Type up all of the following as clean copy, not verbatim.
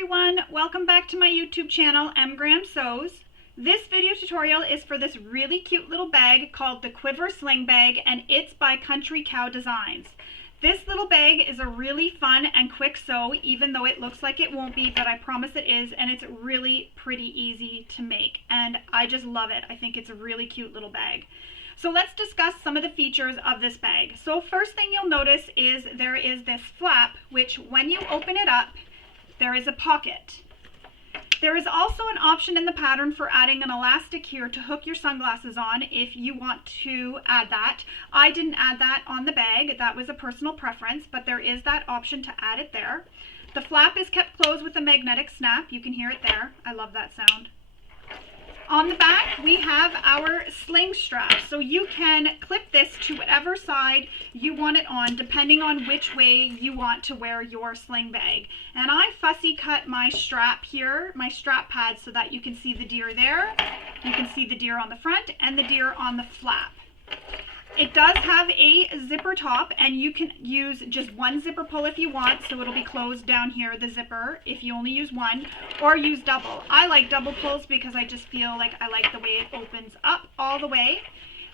everyone, welcome back to my YouTube channel, mgrahamsews. This video tutorial is for this really cute little bag called the Quiver Sling bag, and it's by Country Cow Designs. This little bag is a really fun and quick sew, even though it looks like it won't be, but I promise it is, and it's really pretty easy to make, and I just love it. I think it's a really cute little bag. So let's discuss some of the features of this bag. So first thing you'll notice is there is this flap, which when you open it up, there is a pocket. There is also an option in the pattern for adding an elastic here to hook your sunglasses on if you want to add that. I didn't add that on the bag, that was a personal preference, but there is that option to add it there. The flap is kept closed with a magnetic snap, you can hear it there, I love that sound. On the back, we have our sling strap, so you can clip this to whatever side you want it on, depending on which way you want to wear your sling bag. And I fussy cut my strap here, my strap pad, so that you can see the deer there, you can see the deer on the front, and the deer on the flap. It does have a zipper top, and you can use just one zipper pull if you want, so it'll be closed down here, the zipper, if you only use one, or use double. I like double pulls because I just feel like I like the way it opens up all the way.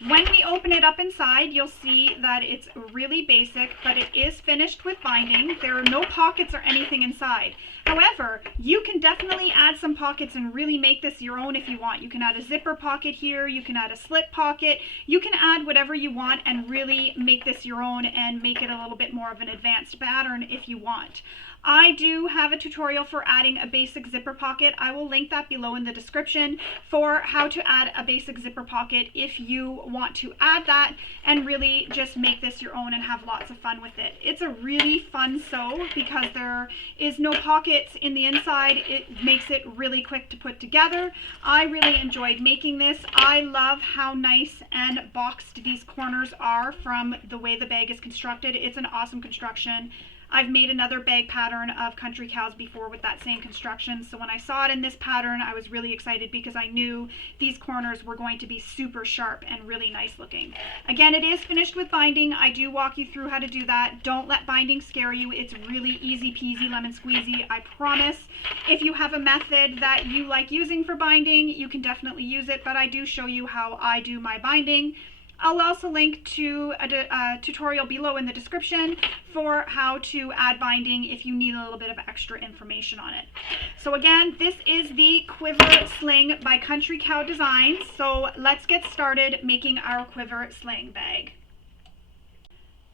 When we open it up inside, you'll see that it's really basic, but it is finished with binding. There are no pockets or anything inside. However, you can definitely add some pockets and really make this your own if you want. You can add a zipper pocket here, you can add a slit pocket, you can add whatever you want and really make this your own and make it a little bit more of an advanced pattern if you want. I do have a tutorial for adding a basic zipper pocket. I will link that below in the description for how to add a basic zipper pocket if you want to add that and really just make this your own and have lots of fun with it. It's a really fun sew because there is no pockets in the inside. It makes it really quick to put together. I really enjoyed making this. I love how nice and boxed these corners are from the way the bag is constructed. It's an awesome construction. I've made another bag pattern of Country Cows before with that same construction, so when I saw it in this pattern, I was really excited because I knew these corners were going to be super sharp and really nice looking. Again, it is finished with binding. I do walk you through how to do that. Don't let binding scare you. It's really easy peasy lemon squeezy, I promise. If you have a method that you like using for binding, you can definitely use it, but I do show you how I do my binding. I'll also link to a tutorial below in the description for how to add binding if you need a little bit of extra information on it. So again, this is the Quiver Sling by Country Cow Designs. So let's get started making our Quiver Sling bag.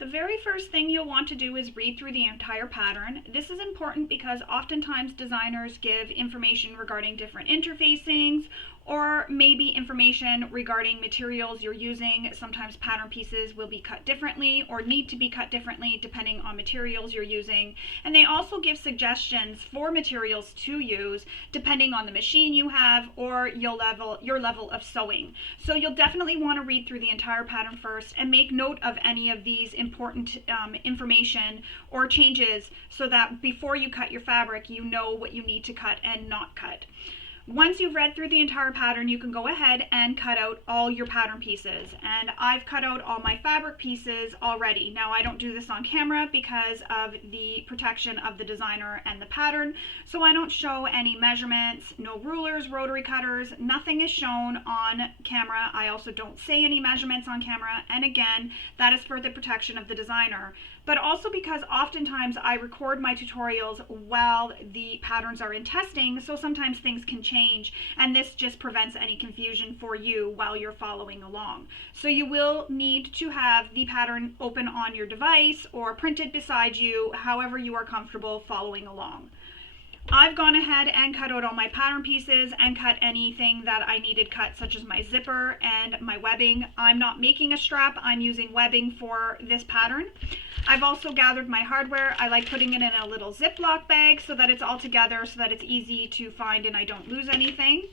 The very first thing you'll want to do is read through the entire pattern. This is important because oftentimes designers give information regarding different interfacings or maybe information regarding materials you're using. Sometimes pattern pieces will be cut differently or need to be cut differently depending on materials you're using. And they also give suggestions for materials to use depending on the machine you have or your level of sewing. So you'll definitely want to read through the entire pattern first and make note of any of these important information or changes so that before you cut your fabric, you know what you need to cut and not cut. Once you've read through the entire pattern, you can go ahead and cut out all your pattern pieces. And I've cut out all my fabric pieces already. Now, I don't do this on camera because of the protection of the designer and the pattern, so I don't show any measurements, no rulers, rotary cutters, nothing is shown on camera. I also don't say any measurements on camera, and again, that is for the protection of the designer. But also because oftentimes I record my tutorials while the patterns are in testing, so sometimes things can change, and this just prevents any confusion for you while you're following along. So you will need to have the pattern open on your device or printed beside you, however you are comfortable following along. I've gone ahead and cut out all my pattern pieces and cut anything that I needed cut, such as my zipper and my webbing. I'm not making a strap, I'm using webbing for this pattern. I've also gathered my hardware. I like putting it in a little Ziploc bag so that it's all together, so that it's easy to find and I don't lose anything.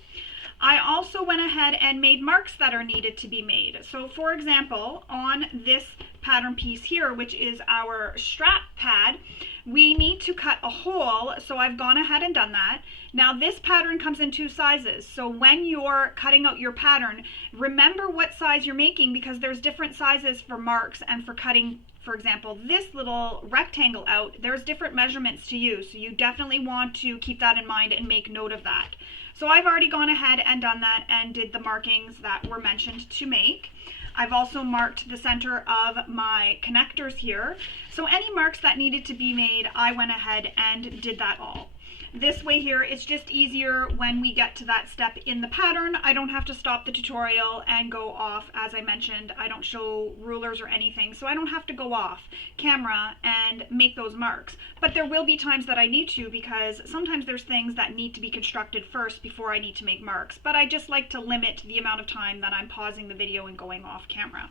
I also went ahead and made marks that are needed to be made. So for example, on this pattern piece here, which is our strap pad, we need to cut a hole, so I've gone ahead and done that. Now this pattern comes in two sizes, so when you're cutting out your pattern, remember what size you're making because there's different sizes for marks and for cutting for example, this little rectangle out, there's different measurements to use. So you definitely want to keep that in mind and make note of that. So I've already gone ahead and done that and did the markings that were mentioned to make. I've also marked the center of my connectors here. So any marks that needed to be made, I went ahead and did that all. This way here, it's just easier when we get to that step in the pattern. I don't have to stop the tutorial and go off. As I mentioned, I don't show rulers or anything, so I don't have to go off camera and make those marks. But there will be times that I need to, because sometimes there's things that need to be constructed first before I need to make marks. But I just like to limit the amount of time that I'm pausing the video and going off camera.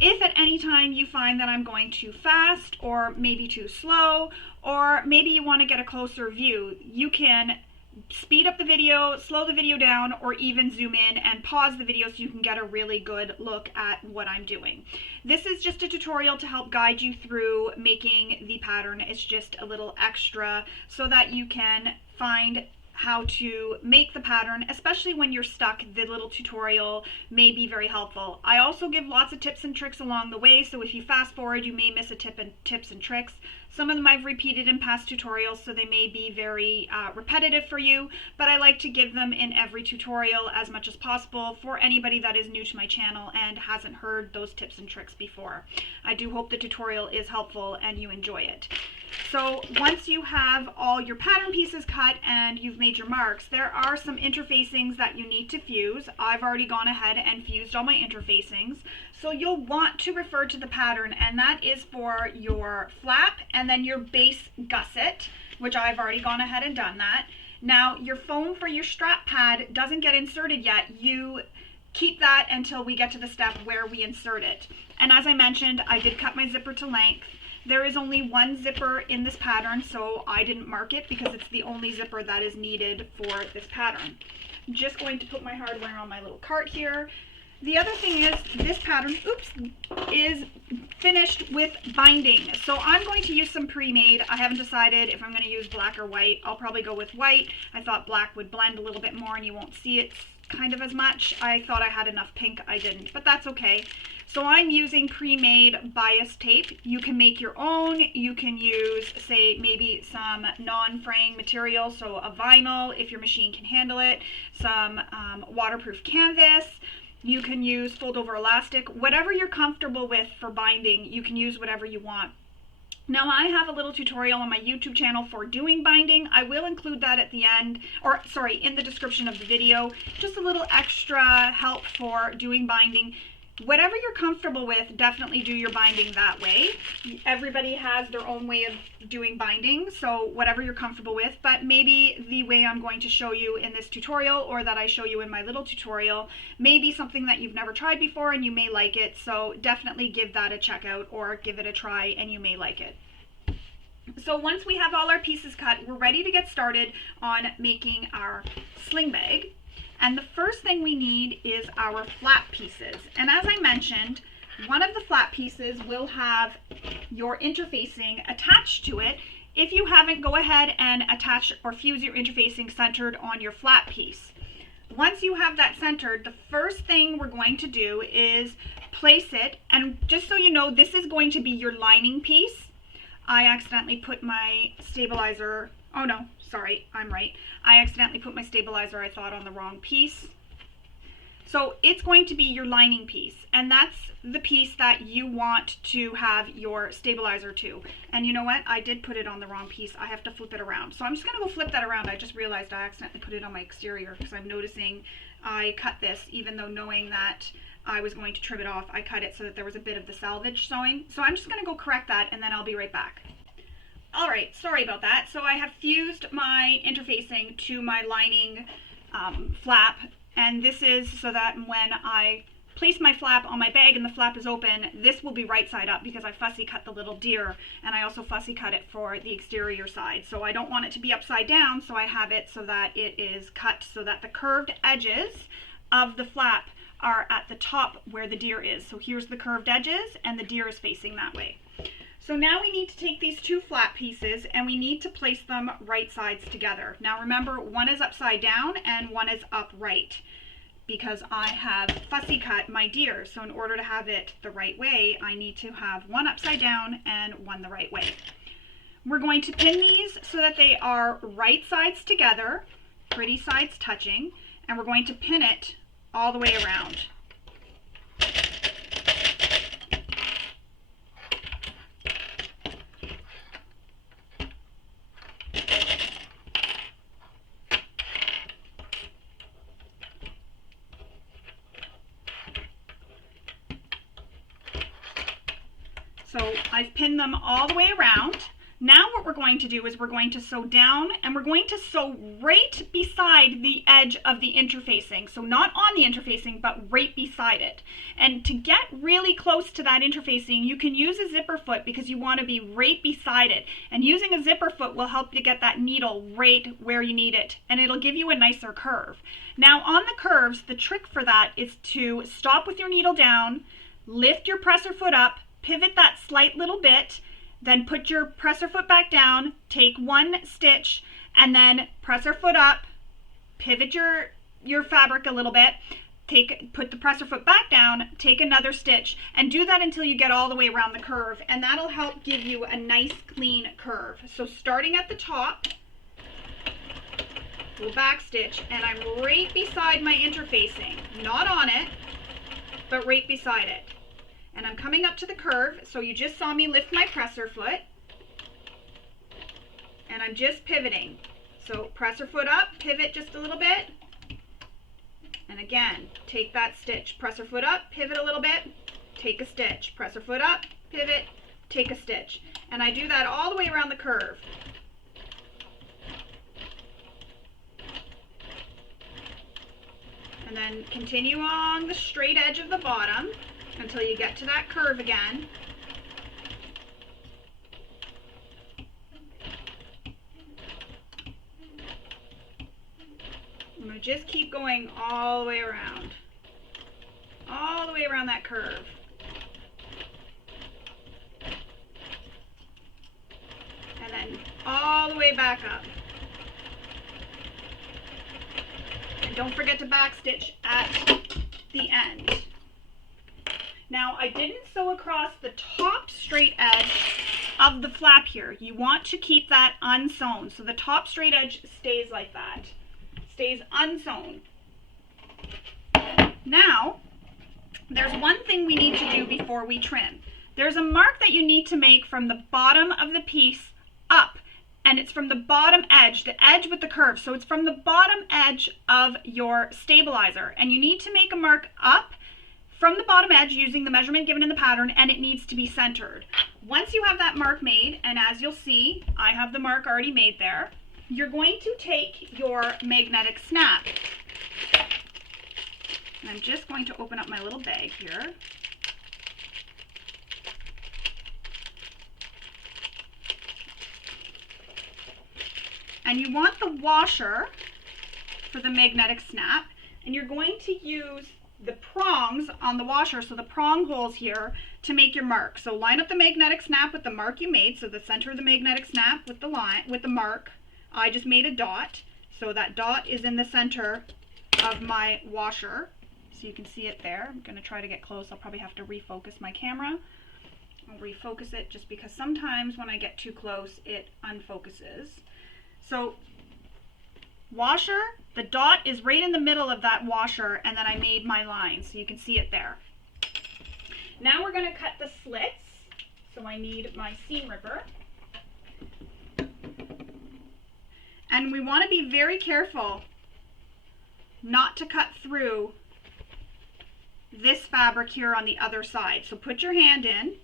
If at any time you find that I'm going too fast or maybe too slow, or maybe you want to get a closer view, you can speed up the video, slow the video down, or even zoom in and pause the video so you can get a really good look at what I'm doing. This is just a tutorial to help guide you through making the pattern. It's just a little extra so that you can find how to make the pattern, especially when you're stuck. The little tutorial may be very helpful. I also give lots of tips and tricks along the way, so if you fast forward, you may miss a tips and tricks. Some of them I've repeated in past tutorials, so they may be very repetitive for you, but I like to give them in every tutorial as much as possible for anybody that is new to my channel and hasn't heard those tips and tricks before. I do hope the tutorial is helpful and you enjoy it. So once you have all your pattern pieces cut and you've made your marks, there are some interfacings that you need to fuse. I've already gone ahead and fused all my interfacings. So you'll want to refer to the pattern, and that is for your flap and then your base gusset, which I've already gone ahead and done that. Now your foam for your strap pad doesn't get inserted yet. You keep that until we get to the step where we insert it. And as I mentioned, I did cut my zipper to length. There is only one zipper in this pattern, so I didn't mark it because it's the only zipper that is needed for this pattern. I'm just going to put my hardware on my little cart here. The other thing is this pattern, is finished with binding. So I'm going to use some pre-made. I haven't decided if I'm going to use black or white. I'll probably go with white. I thought black would blend a little bit more and you won't see it kind of as much. I thought I had enough pink. I didn't, but that's okay. So I'm using pre-made bias tape. You can make your own. You can use, say, maybe some non-fraying material, so a vinyl if your machine can handle it, some waterproof canvas. You can use fold-over elastic. Whatever you're comfortable with for binding, you can use whatever you want. Now I have a little tutorial on my YouTube channel for doing binding. I will include that at the end, or sorry, in the description of the video. Just a little extra help for doing binding. Whatever you're comfortable with, definitely do your binding that way. Everybody has their own way of doing binding, so whatever you're comfortable with, but maybe the way I'm going to show you in this tutorial, or that I show you in my little tutorial, may be something that you've never tried before and you may like it, so definitely give that a check out or give it a try and you may like it. So once we have all our pieces cut, we're ready to get started on making our sling bag. And the first thing we need is our flap pieces. And as I mentioned, one of the flap pieces will have your interfacing attached to it. If you haven't, go ahead and attach or fuse your interfacing centered on your flap piece. Once you have that centered, the first thing we're going to do is place it. And just so you know, this is going to be your lining piece. I accidentally put my stabilizer, oh no, sorry, I'm right. I accidentally put my stabilizer, I thought, on the wrong piece. So it's going to be your lining piece, and that's the piece that you want to have your stabilizer to. And you know what? I did put it on the wrong piece. I have to flip it around. So I'm just gonna go flip that around. I just realized I accidentally put it on my exterior because I'm noticing I cut this, even though knowing that I was going to trim it off, I cut it so that there was a bit of the salvage showing. So I'm just gonna go correct that and then I'll be right back. All right, sorry about that. So I have fused my interfacing to my lining flap, and this is so that when I place my flap on my bag and the flap is open, this will be right side up because I fussy cut the little deer, and I also fussy cut it for the exterior side. So I don't want it to be upside down, so I have it so that it is cut so that the curved edges of the flap are at the top where the deer is. So here's the curved edges and the deer is facing that way. So now we need to take these two flap pieces and we need to place them right sides together. Now remember, one is upside down and one is upright. because I have fussy cut my deer. So in order to have it the right way, I need to have one upside down and one the right way. We're going to pin these so that they are right sides together, pretty sides touching, and we're going to pin it all the way around. So I've pinned them all the way around. Now what we're going to do is we're going to sew down, and we're going to sew right beside the edge of the interfacing. So not on the interfacing, but right beside it. And to get really close to that interfacing, you can use a zipper foot because you want to be right beside it. And using a zipper foot will help you get that needle right where you need it, and it'll give you a nicer curve. Now on the curves, the trick for that is to stop with your needle down, lift your presser foot up, pivot that slight little bit, then put your presser foot back down, take one stitch, and then presser foot up, pivot your fabric a little bit, put the presser foot back down, take another stitch, and do that until you get all the way around the curve, and that'll help give you a nice clean curve. So starting at the top, we'll back stitch, and I'm right beside my interfacing, not on it, but right beside it. And I'm coming up to the curve, so you just saw me lift my presser foot, and I'm just pivoting. So presser foot up, pivot just a little bit, and again, take that stitch. Presser foot up, pivot a little bit, take a stitch. Presser foot up, pivot, take a stitch. And I do that all the way around the curve. And then continue on the straight edge of the bottom until you get to that curve again. I'm going to just keep going all the way around that curve. And then all the way back up. And don't forget to backstitch at the end. Now I didn't sew across the top straight edge of the flap here. You want to keep that unsewn. So the top straight edge stays like that. Stays unsewn. Now, there's one thing we need to do before we trim. There's a mark that you need to make from the bottom of the piece up. And it's from the bottom edge, the edge with the curve. So it's from the bottom edge of your stabilizer. And you need to make a mark up from the bottom edge using the measurement given in the pattern, and it needs to be centered. Once you have that mark made, and as you'll see, I have the mark already made there, you're going to take your magnetic snap. And I'm just going to open up my little bag here. And you want the washer for the magnetic snap, and you're going to use the prongs on the washer, so the prong holes here, to make your mark. So line up the magnetic snap with the mark you made, so the center of the magnetic snap with the line, with the mark. I just made a dot, so that dot is in the center of my washer, so you can see it there. I'm going to try to get close. I'll probably have to refocus my camera. I'll refocus it just because sometimes when I get too close it unfocuses. So washer, the dot is right in the middle of that washer, and then I made my line, so you can see it there. Now we're going to cut the slits, so I need my seam ripper. And we want to be very careful not to cut through this fabric here on the other side. So put your hand in.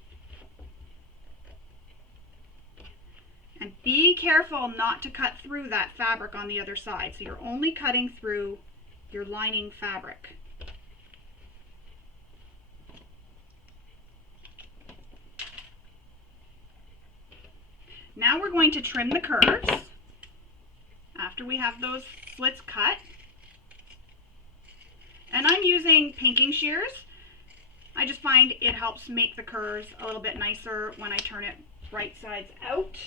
And be careful not to cut through that fabric on the other side. So you're only cutting through your lining fabric. Now we're going to trim the curves after we have those slits cut. And I'm using pinking shears. I just find it helps make the curves a little bit nicer when I turn it right sides out.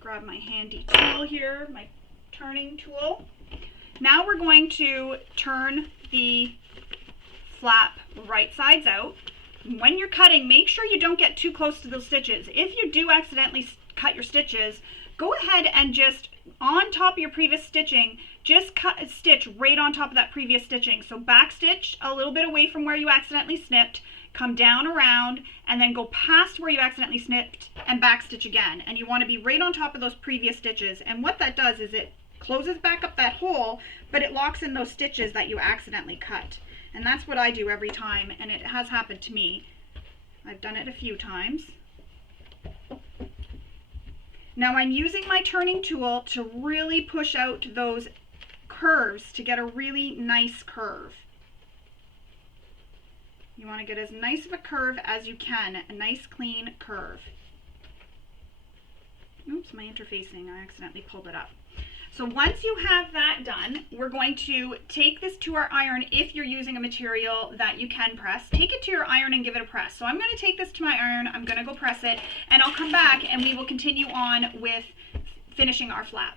Grab my handy tool here, my turning tool, Now we're going to turn the flap right sides out. When you're cutting, make sure you don't get too close to those stitches. If you do accidentally cut your stitches, go ahead and just on top of your previous stitching, just cut a stitch right on top of that previous stitching. So back stitch a little bit away from where you accidentally snipped, come down around, and then go past where you accidentally snipped and back stitch again. And you want to be right on top of those previous stitches. And what that does is it closes back up that hole, but it locks in those stitches that you accidentally cut. And that's what I do every time, and it has happened to me. I've done it a few times. Now I'm using my turning tool to really push out those curves to get a really nice curve. You want to get as nice of a curve as you can, a nice clean curve. Oops, my interfacing, I accidentally pulled it up. So once you have that done, we're going to take this to our iron. If you're using a material that you can press, take it to your iron and give it a press. So I'm going to take this to my iron, I'm going to go press it, and I'll come back and we will continue on with finishing our flap.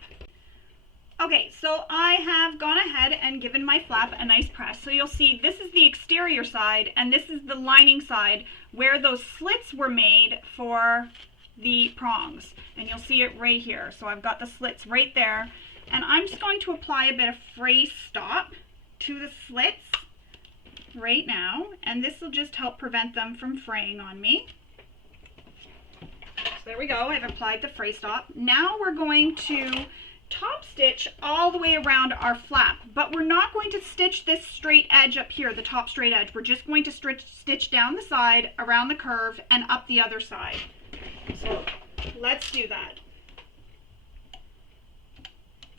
Okay, so I have gone ahead and given my flap a nice press. So you'll see this is the exterior side and this is the lining side where those slits were made for the prongs. And you'll see it right here. So I've got the slits right there. And I'm just going to apply a bit of fray stop to the slits right now. And this will just help prevent them from fraying on me. So there we go, I've applied the fray stop. Now we're going to top stitch all the way around our flap, but we're not going to stitch this straight edge up here, the top straight edge. We're just going to stitch down the side, around the curve, and up the other side. So let's do that.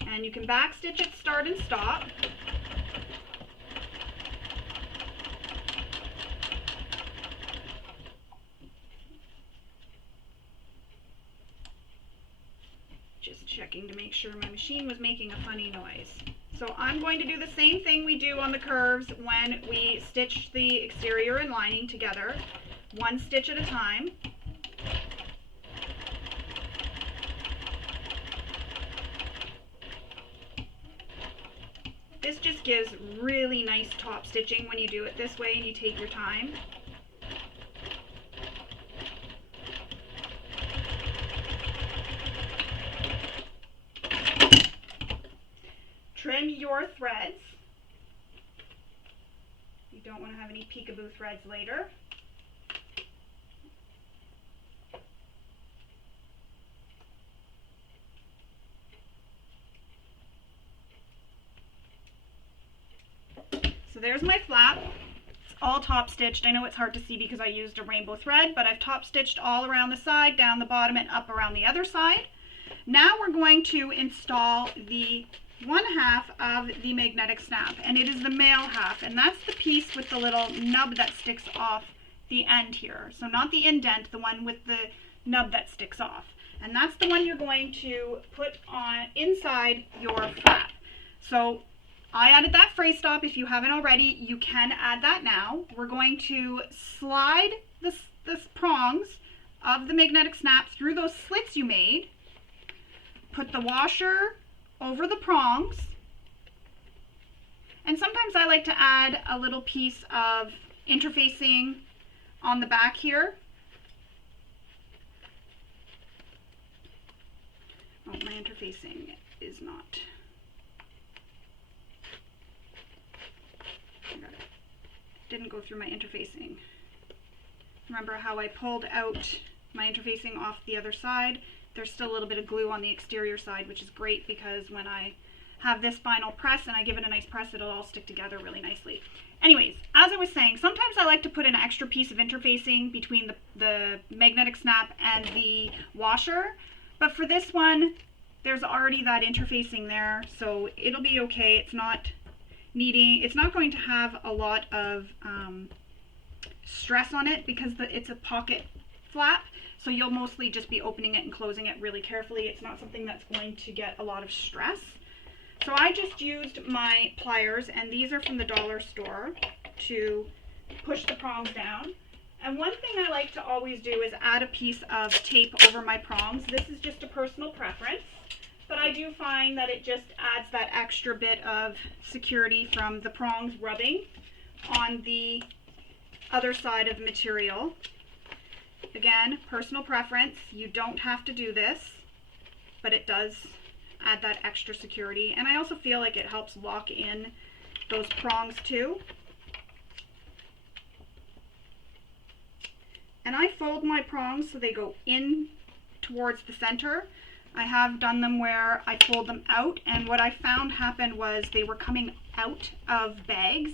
And you can back stitch at start and stop. Just checking to make sure my machine was making a funny noise. So I'm going to do the same thing we do on the curves when we stitch the exterior and lining together, one stitch at a time. This just gives really nice top stitching when you do it this way and you take your time. Trim your threads. You don't want to have any peekaboo threads later. So there's my flap. It's all top stitched. I know it's hard to see because I used a rainbow thread, but I've top stitched all around the side, down the bottom, and up around the other side. Now we're going to install the one half of the magnetic snap, and it is the male half, and that's the piece with the little nub that sticks off the end here. So not the indent, the one with the nub that sticks off. And that's the one you're going to put on inside your flap. So I added that fray stop. If you haven't already, you can add that now. We're going to slide this prongs of the magnetic snap through those slits you made. Put the washer over the prongs. And sometimes I like to add a little piece of interfacing on the back here. Oh, my interfacing is not. Didn't go through my interfacing. Remember how I pulled out my interfacing off the other side? There's still a little bit of glue on the exterior side, which is great because when I have this final press and I give it a nice press, it'll all stick together really nicely. Anyways, as I was saying, sometimes I like to put an extra piece of interfacing between the magnetic snap and the washer, but for this one, there's already that interfacing there, so it'll be okay. It's not going to have a lot of stress on it because it's a pocket flap, so you'll mostly just be opening it and closing it really carefully. It's not something that's going to get a lot of stress. So I just used my pliers, and these are from the dollar store, to push the prongs down. And one thing I like to always do is add a piece of tape over my prongs. This is just a personal preference, but I do find that it just adds that extra bit of security from the prongs rubbing on the other side of the material. Again, personal preference. You don't have to do this, but it does add that extra security. And I also feel like it helps lock in those prongs too. And I fold my prongs so they go in towards the center. I have done them where I fold them out, and what I found happened was they were coming out of bags.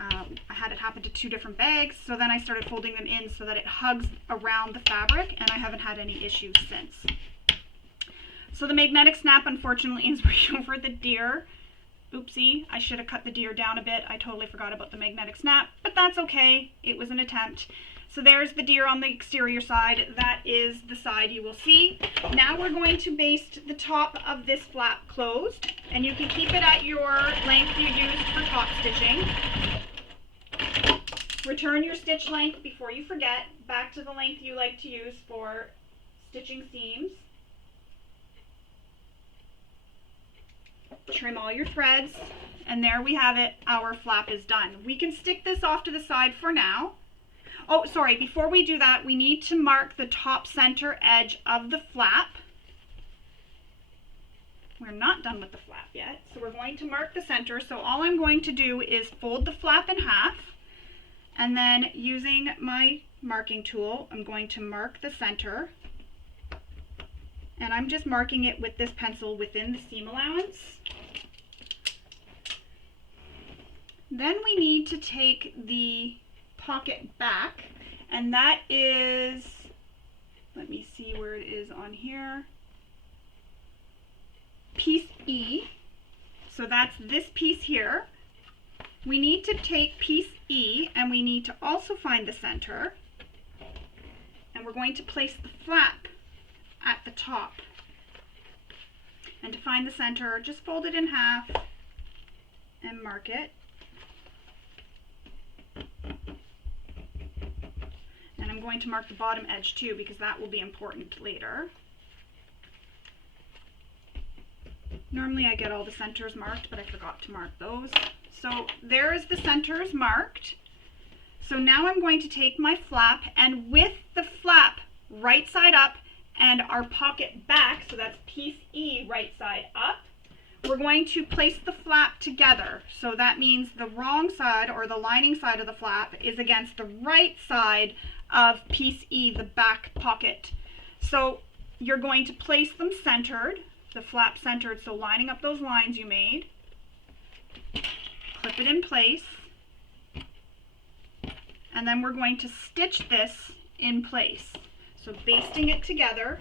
I had it happen to 2 different bags, so then I started folding them in so that it hugs around the fabric, and I haven't had any issues since. So the magnetic snap, unfortunately, is right over the deer. Oopsie, I should have cut the deer down a bit. I totally forgot about the magnetic snap, but that's okay. It was an attempt. So there's the deer on the exterior side. That is the side you will see. Now we're going to baste the top of this flap closed, and you can keep it at your length you used for top stitching. Return your stitch length before you forget, back to the length you like to use for stitching seams. Trim all your threads, and there we have it. Our flap is done. We can stick this off to the side for now. Oh, sorry, before we do that, we need to mark the top center edge of the flap. We're not done with the flap yet, so we're going to mark the center. So all I'm going to do is fold the flap in half, and then using my marking tool, I'm going to mark the center. And I'm just marking it with this pencil within the seam allowance. Then we need to take the pocket back, and that is, let me see where it is on here, piece E. So that's this piece here. We need to take piece E, and we need to also find the center, and we're going to place the flap at the top. And to find the center, just fold it in half and mark it. And I'm going to mark the bottom edge too, because that will be important later. Normally I get all the centers marked, but I forgot to mark those. So there is the centers marked. So now I'm going to take my flap, and with the flap right side up and our pocket back, so that's piece E right side up, we're going to place the flap together. So that means the wrong side, or the lining side of the flap, is against the right side of piece E, the back pocket. So you're going to place them centered, the flap centered, so lining up those lines you made. Clip it in place. And then we're going to stitch this in place. So basting it together.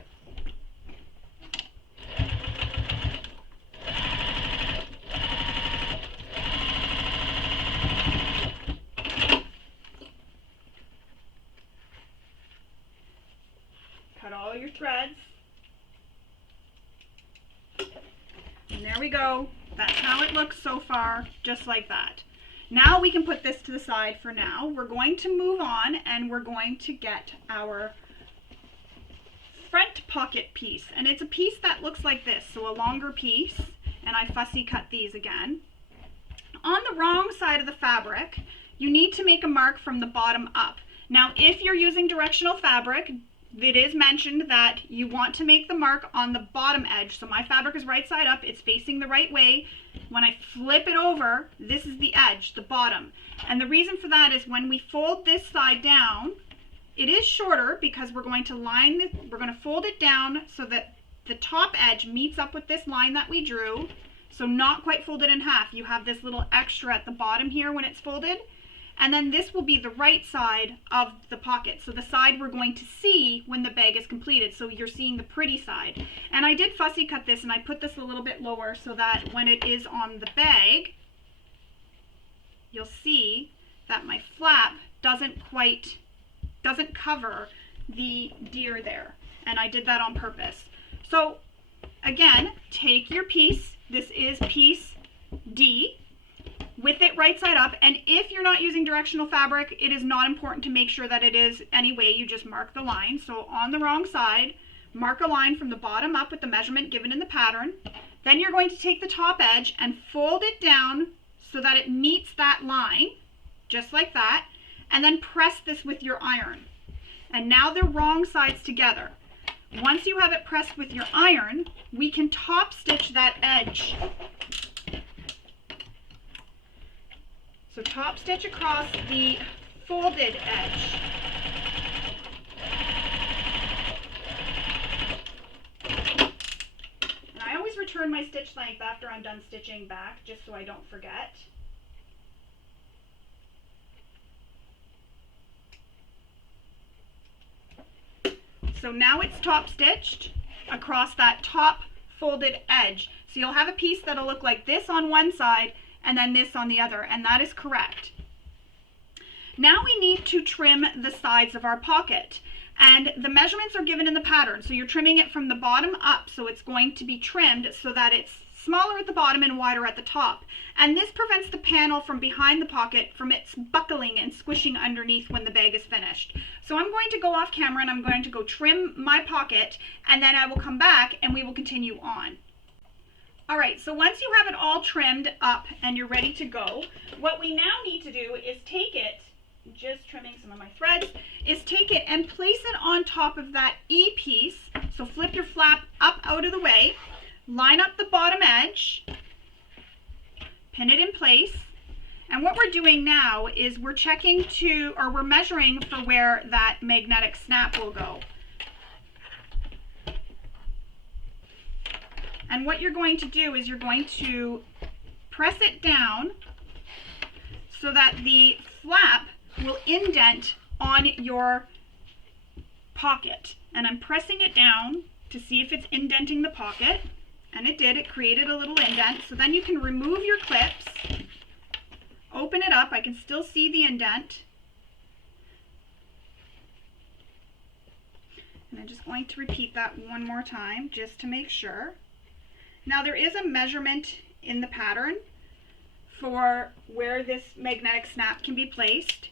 Cut all your threads. And there we go. That's how it looks so far, just like that. Now we can put this to the side for now. We're going to move on, and we're going to get our front pocket piece. And it's a piece that looks like this, so a longer piece, and I fussy cut these again. On the wrong side of the fabric, you need to make a mark from the bottom up. Now, if you're using directional fabric, it is mentioned that you want to make the mark on the bottom edge. So my fabric is right side up, it's facing the right way. When I flip it over, this is the edge, the bottom. And the reason for that is when we fold this side down, it is shorter because we're going to we're going to fold it down so that the top edge meets up with this line that we drew. So not quite folded in half. You have this little extra at the bottom here when it's folded. And then this will be the right side of the pocket. So the side we're going to see when the bag is completed. So you're seeing the pretty side. And I did fussy cut this, and I put this a little bit lower so that when it is on the bag, you'll see that my flap doesn't cover the deer there. And I did that on purpose. So again, take your piece. This is piece D, with it right side up, and if you're not using directional fabric, it is not important to make sure that it is anyway. You just mark the line. So on the wrong side, Mark a line from the bottom up with the measurement given in the pattern. Then you're going to take the top edge and fold it down so that it meets that line, just like that, and then press this with your iron. And now they're wrong sides together. Once you have it pressed with your iron, we can top stitch that edge. So top stitch across the folded edge. And I always return my stitch length after I'm done stitching back, just so I don't forget. So now it's top stitched across that top folded edge. So you'll have a piece that'll look like this on one side and then this on the other, and that is correct. Now we need to trim the sides of our pocket, and the measurements are given in the pattern. So you're trimming it from the bottom up, so it's going to be trimmed so that it's smaller at the bottom and wider at the top. And this prevents the panel from behind the pocket from its buckling and squishing underneath when the bag is finished. So I'm going to go off camera and I'm going to go trim my pocket, and then I will come back and we will continue on. All right, so once you have it all trimmed up and you're ready to go, what we now need to do is take it, just trimming some of my threads, is take it and place it on top of that E piece. So flip your flap up out of the way, line up the bottom edge, pin it in place, and what we're doing now is we're checking to, or we're measuring for where that magnetic snap will go. And what you're going to do is you're going to press it down so that the flap will indent on your pocket. And I'm pressing it down to see if it's indenting the pocket. And it did, it created a little indent. So then you can remove your clips, open it up, I can still see the indent. And I'm just going to repeat that one more time just to make sure. Now there is a measurement in the pattern for where this magnetic snap can be placed.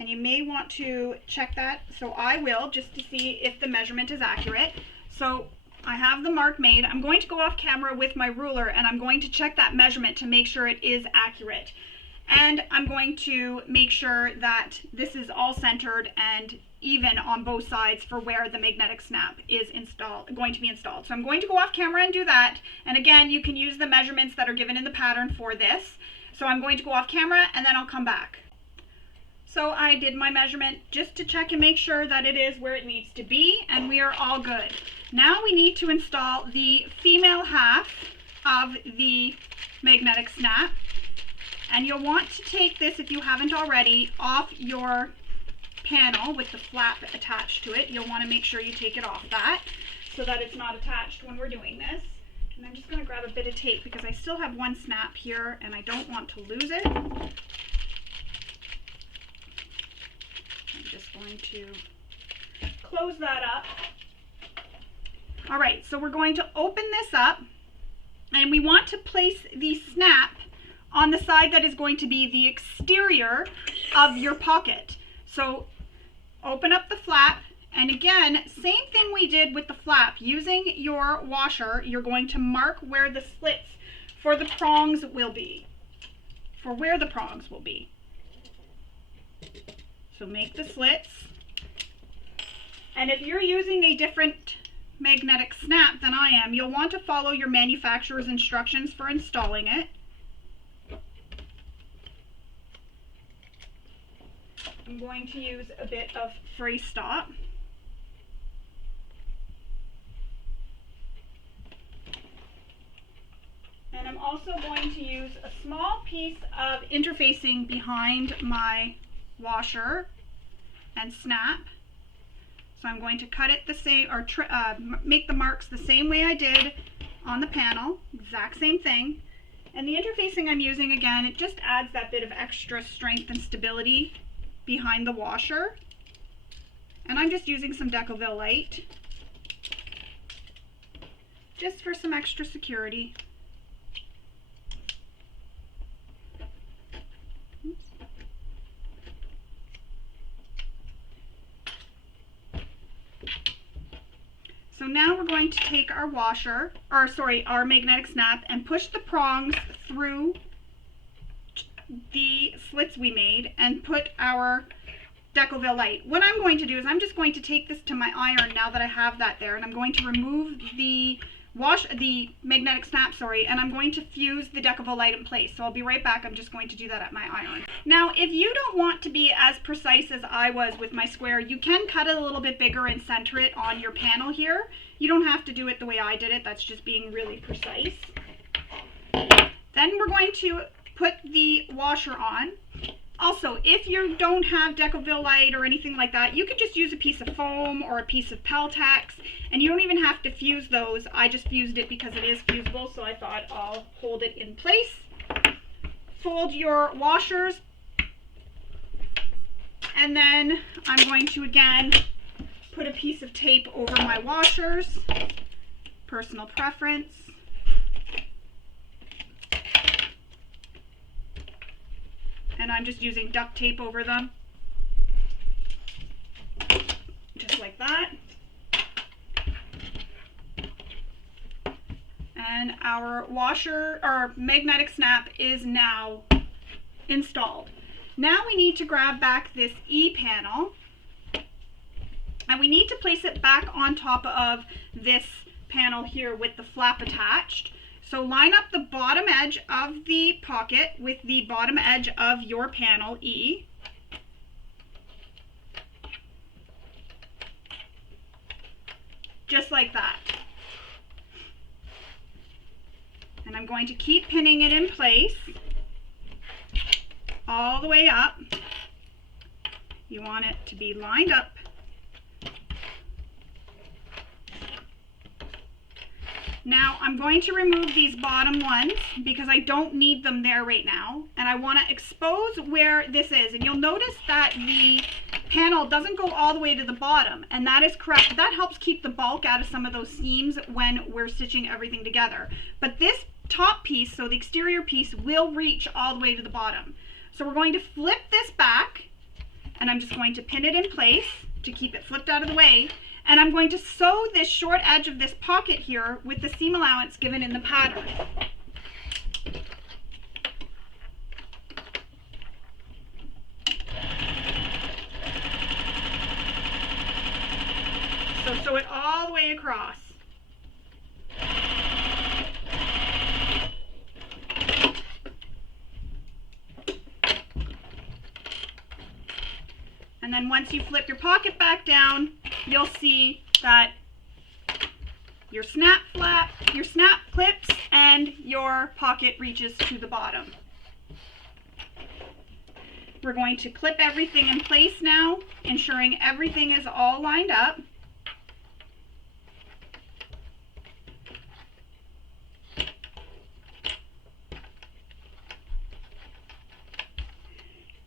And you may want to check that, so I will, just to see if the measurement is accurate. So I have the mark made. I'm going to go off camera with my ruler and I'm going to check that measurement to make sure it is accurate. And I'm going to make sure that this is all centered and even on both sides for where the magnetic snap is going to be installed. So I'm going to go off camera and do that. And again, you can use the measurements that are given in the pattern for this. So I'm going to go off camera and then I'll come back. So I did my measurement just to check and make sure that it is where it needs to be, and we are all good. Now we need to install the female half of the magnetic snap. And you'll want to take this, if you haven't already, off your panel with the flap attached to it. You'll want to make sure you take it off that so that it's not attached when we're doing this. And I'm just going to grab a bit of tape because I still have one snap here and I don't want to lose it. I'm just going to close that up. All right, so we're going to open this up and we want to place the snap on the side that is going to be the exterior of your pocket. So open up the flap, and again, same thing we did with the flap. Using your washer, you're going to mark where the slits for the prongs will be, So make the slits. And if you're using a different magnetic snap than I am, you'll want to follow your manufacturer's instructions for installing it. I'm going to use a bit of free stop. And I'm also going to use a small piece of interfacing behind my washer and snap. So I'm going to cut it the same, or make the marks the same way I did on the panel, exact same thing. And the interfacing I'm using, again, it just adds that bit of extra strength and stability behind the washer. And I'm just using some Decovil Light just for some extra security. So now we're going to take our our magnetic snap and push the prongs through the slits we made and put our Decoville light. What I'm going to do is I'm just going to take this to my iron now that I have that there, and I'm going to remove the magnetic snap, and I'm going to fuse the Decoville light in place. So I'll be right back. I'm just going to do that at my iron. Now, if you don't want to be as precise as I was with my square, you can cut it a little bit bigger and center it on your panel here. You don't have to do it the way I did it. That's just being really precise. Then we're going to put the washer on. Also, if you don't have Decoville light or anything like that, you could just use a piece of foam or a piece of Peltex, and you don't even have to fuse those. I just fused it because it is fusible, so I thought I'll hold it in place. Fold your washers, and then I'm going to again put a piece of tape over my washers. Personal preference. And I'm just using duct tape over them, just like that. And our magnetic snap is now installed. Now we need to grab back this E panel, and we need to place it back on top of this panel here with the flap attached. So line up the bottom edge of the pocket with the bottom edge of your panel E. Just like that. And I'm going to keep pinning it in place all the way up. You want it to be lined up. Now I'm going to remove these bottom ones because I don't need them there right now, and I want to expose where this is. And you'll notice that the panel doesn't go all the way to the bottom, and that is correct. That helps keep the bulk out of some of those seams when we're stitching everything together. But this top piece, so the exterior piece, will reach all the way to the bottom. So we're going to flip this back, and I'm just going to pin it in place to keep it flipped out of the way. And I'm going to sew this short edge of this pocket here with the seam allowance given in the pattern. So sew it all the way across. And then once you flip your pocket back down, you'll see that your snap clips and your pocket reaches to the bottom. We're going to clip everything in place now, ensuring everything is all lined up.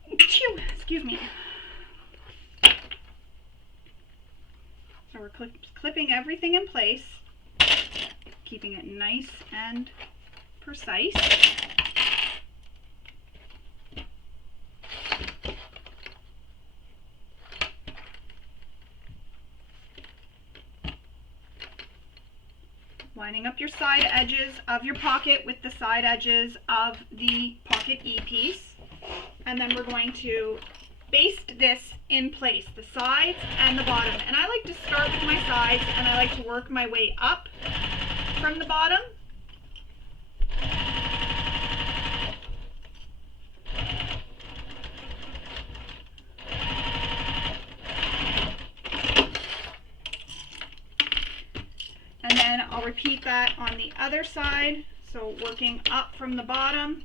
Excuse me. So we're clipping everything in place, keeping it nice and precise. Lining up your side edges of your pocket with the side edges of the pocket E piece. And then we're going to baste this in place, the sides and the bottom. And I like to start with my sides, and I like to work my way up from the bottom. And then I'll repeat that on the other side, so working up from the bottom.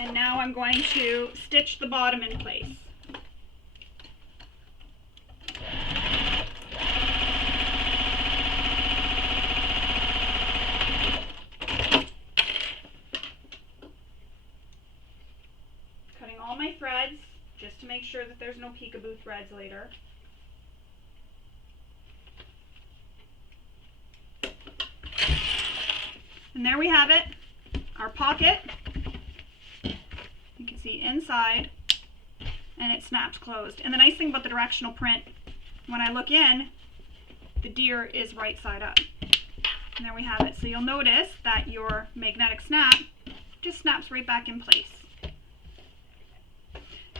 And now I'm going to stitch the bottom in place. Cutting all my threads just to make sure that there's no peekaboo threads later. And there we have it, our pocket. You can see inside, and it snaps closed. And the nice thing about the directional print, when I look in, the deer is right side up. And there we have it. So you'll notice that your magnetic snap just snaps right back in place.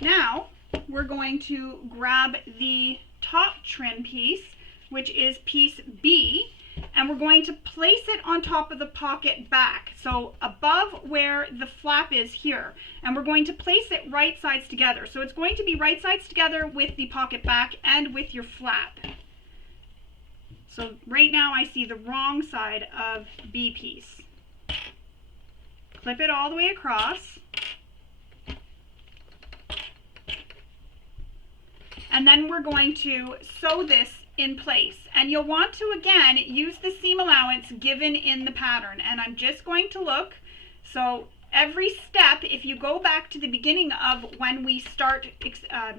Now we're going to grab the top trim piece, which is piece B, and we're going to place it on top of the pocket back, so above where the flap is here, and we're going to place it right sides together. So it's going to be right sides together with the pocket back and with your flap. So right now I see the wrong side of B piece. Clip it all the way across. And then we're going to sew this in place. And you'll want to, again, use the seam allowance given in the pattern. And I'm just going to look. So every step, if you go back to the beginning of when we start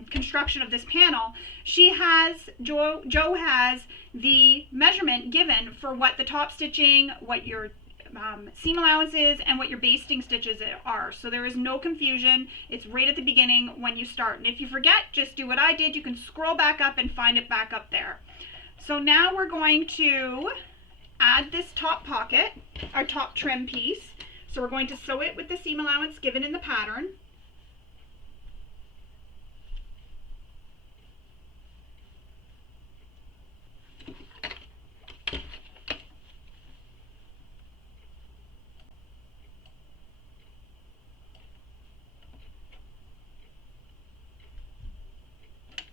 construction of this panel, Jo has the measurement given for what the top stitching, what your seam allowances, and what your basting stitches are. So there is no confusion. It's right at the beginning when you start. And if you forget, just do what I did. You can scroll back up and find it back up there. So now we're going to add this top pocket, our top trim piece. So we're going to sew it with the seam allowance given in the pattern.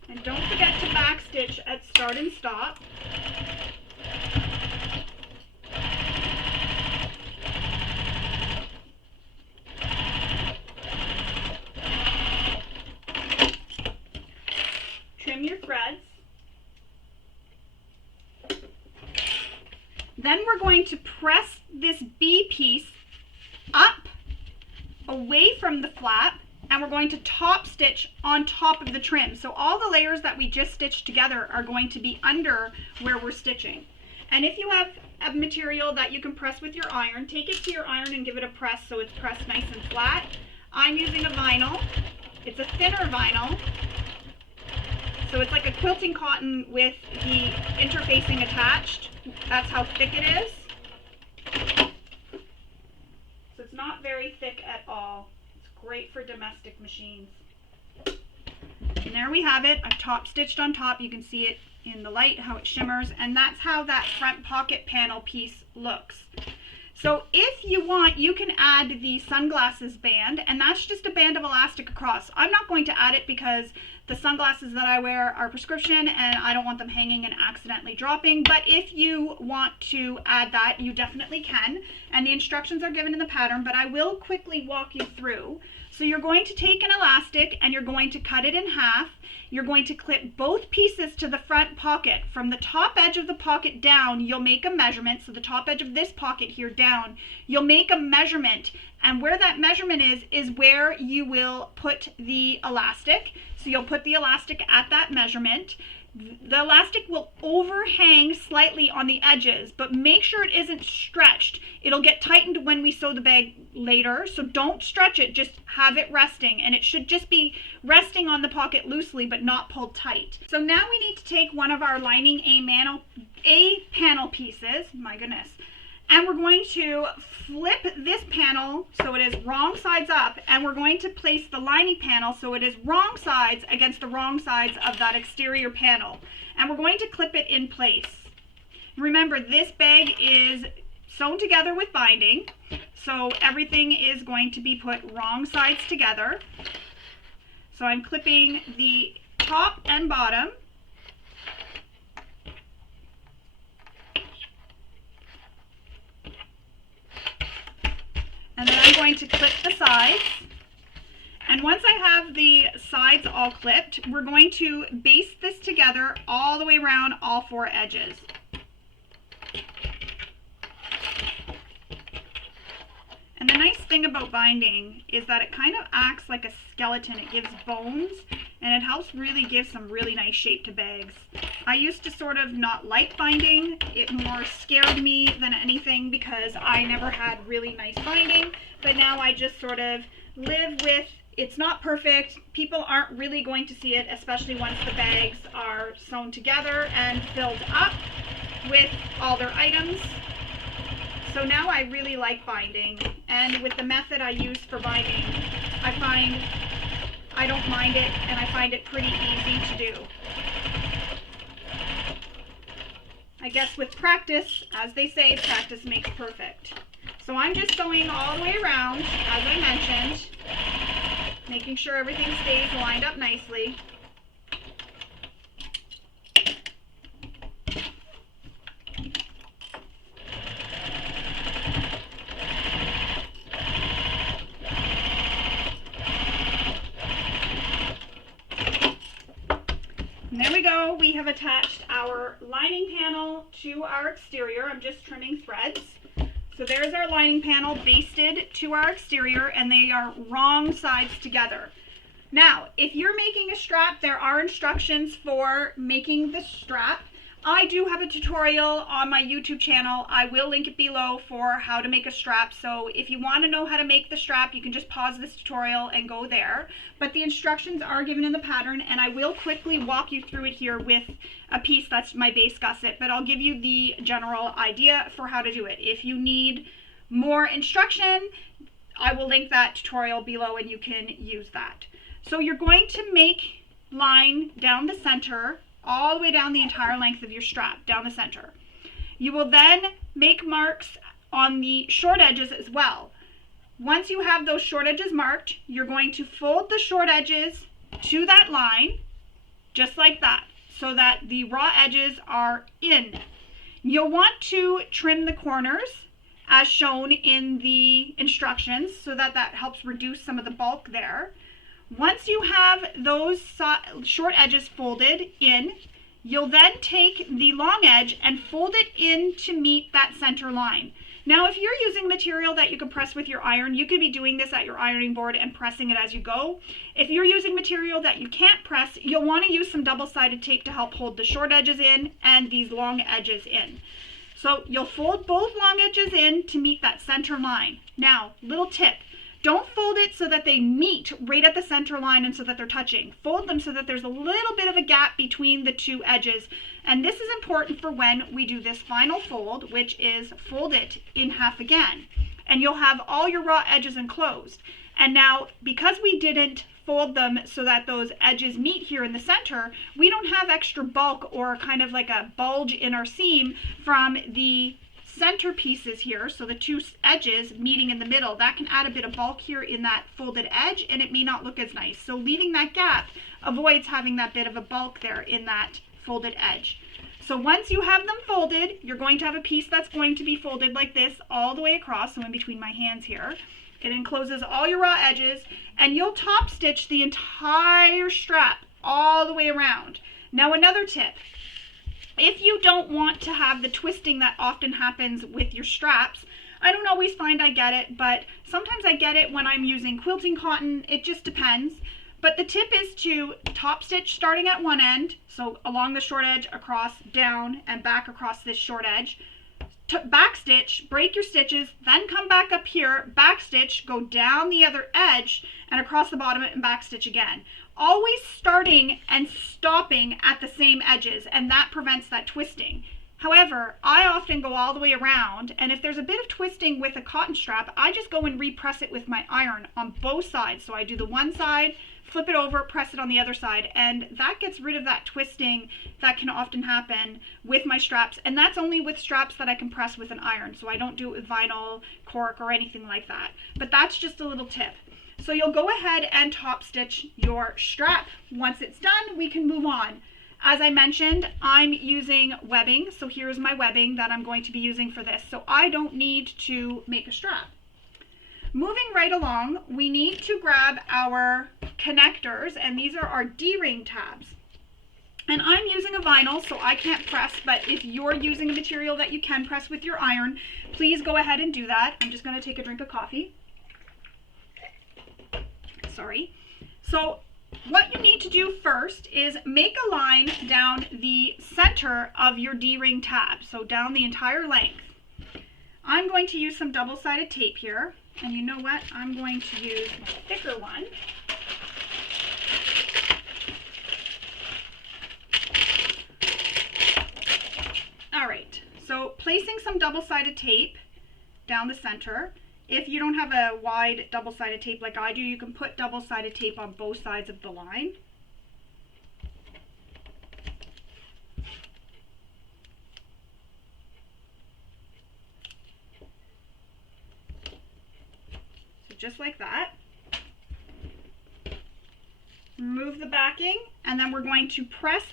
And don't forget to backstitch at start and stop. Trim your threads. Then we're going to press this B piece up away from the flap, and we're going to top stitch on top of the trim. So all the layers that we just stitched together are going to be under where we're stitching. And if you have a material that you can press with your iron, take it to your iron and give it a press so it's pressed nice and flat. I'm using a vinyl. It's a thinner vinyl. So it's like a quilting cotton with the interfacing attached. That's how thick it is. So it's not very thick at all. Great for domestic machines. And there we have it. I've top stitched on top. You can see it in the light, how it shimmers, and that's how that front pocket panel piece looks. So if you want, you can add the sunglasses band, and that's just a band of elastic across. I'm not going to add it because the sunglasses that I wear are prescription and I don't want them hanging and accidentally dropping. But if you want to add that, you definitely can. And the instructions are given in the pattern, but I will quickly walk you through. So you're going to take an elastic and you're going to cut it in half. You're going to clip both pieces to the front pocket. From the top edge of the pocket down, you'll make a measurement. So the top edge of this pocket here down, you'll make a measurement. And where that measurement is where you will put the elastic. So you'll put the elastic at that measurement. The elastic will overhang slightly on the edges, but make sure it isn't stretched. It'll get tightened when we sew the bag later, so don't stretch it, just have it resting. And it should just be resting on the pocket loosely, but not pulled tight. So now we need to take one of our lining A panel pieces, my goodness, and we're going to flip this panel so it is wrong sides up, and we're going to place the lining panel so it is wrong sides against the wrong sides of that exterior panel. And we're going to clip it in place. Remember, this bag is sewn together with binding, so everything is going to be put wrong sides together. So I'm clipping the top and bottom. And then I'm going to clip the sides. And once I have the sides all clipped, we're going to baste this together all the way around all four edges. And the nice thing about binding is that it kind of acts like a skeleton. It gives bones, and it helps really give some really nice shape to bags. I used to sort of not like binding. It more scared me than anything because I never had really nice binding. But now I just sort of live with, it's not perfect. People aren't really going to see it, especially once the bags are sewn together and filled up with all their items. So now I really like binding. And with the method I use for binding, I find I don't mind it and I find it pretty easy to do. I guess with practice, as they say, practice makes perfect. So I'm just sewing all the way around, as I mentioned, making sure everything stays lined up nicely. And there we go. We have attached our lining panel to our exterior. I'm just trimming threads. So there's our lining panel basted to our exterior, and they are wrong sides together. Now, if you're making a strap, there are instructions for making the strap. I do have a tutorial on my YouTube channel. I will link it below for how to make a strap. So if you want to know how to make the strap, you can just pause this tutorial and go there. But the instructions are given in the pattern, and I will quickly walk you through it here with a piece that's my base gusset, but I'll give you the general idea for how to do it. If you need more instruction, I will link that tutorial below and you can use that. So you're going to make line down the center, all the way down the entire length of your strap, down the center. You will then make marks on the short edges as well. Once you have those short edges marked, you're going to fold the short edges to that line, just like that, so that the raw edges are in. You'll want to trim the corners as shown in the instructions so that that helps reduce some of the bulk there. Once you have those short edges folded in, you'll then take the long edge and fold it in to meet that center line. Now, if you're using material that you can press with your iron, you could be doing this at your ironing board and pressing it as you go. If you're using material that you can't press, you'll want to use some double-sided tape to help hold the short edges in and these long edges in. So you'll fold both long edges in to meet that center line. Now, little tip. Don't fold it so that they meet right at the center line and so that they're touching. Fold them so that there's a little bit of a gap between the two edges. And this is important for when we do this final fold, which is fold it in half again. And you'll have all your raw edges enclosed. And now, because we didn't fold them so that those edges meet here in the center, we don't have extra bulk or kind of like a bulge in our seam from the center pieces here, so the two edges meeting in the middle. That can add a bit of bulk here in that folded edge, and it may not look as nice. So leaving that gap avoids having that bit of a bulk there in that folded edge. So once you have them folded, you're going to have a piece that's going to be folded like this all the way across, so in between my hands here. It encloses all your raw edges, and you'll top stitch the entire strap all the way around. Now, another tip. If you don't want to have the twisting that often happens with your straps, I don't always find I get it, but sometimes I get it when I'm using quilting cotton. It just depends. But the tip is to top stitch starting at one end, so along the short edge, across, down, and back across this short edge. Back stitch, break your stitches, then come back up here, back stitch, go down the other edge, and across the bottom and back stitch again. Always starting and stopping at the same edges, and that prevents that twisting. However, I often go all the way around, and if there's a bit of twisting with a cotton strap, I just go and repress it with my iron on both sides. So I do the one side, flip it over, press it on the other side, and that gets rid of that twisting that can often happen with my straps. And that's only with straps that I can press with an iron, so I don't do it with vinyl, cork, or anything like that. But that's just a little tip. So you'll go ahead and top stitch your strap. Once it's done, we can move on. As I mentioned, I'm using webbing, so here's my webbing that I'm going to be using for this. So I don't need to make a strap. Moving right along, we need to grab our connectors, and these are our D-ring tabs. And I'm using a vinyl, so I can't press, but if you're using a material that you can press with your iron, please go ahead and do that. I'm just going to take a drink of coffee. Sorry. So What you need to do first is make a line down the center of your D-ring tab, so down the entire length. I'm going to use some double-sided tape here, and you know what? I'm going to use my thicker one. All right, so placing some double-sided tape down the center. If you don't have a wide double-sided tape like I do, you can put double-sided tape on both sides of the line. So just like that. Remove the backing, and then we're going to press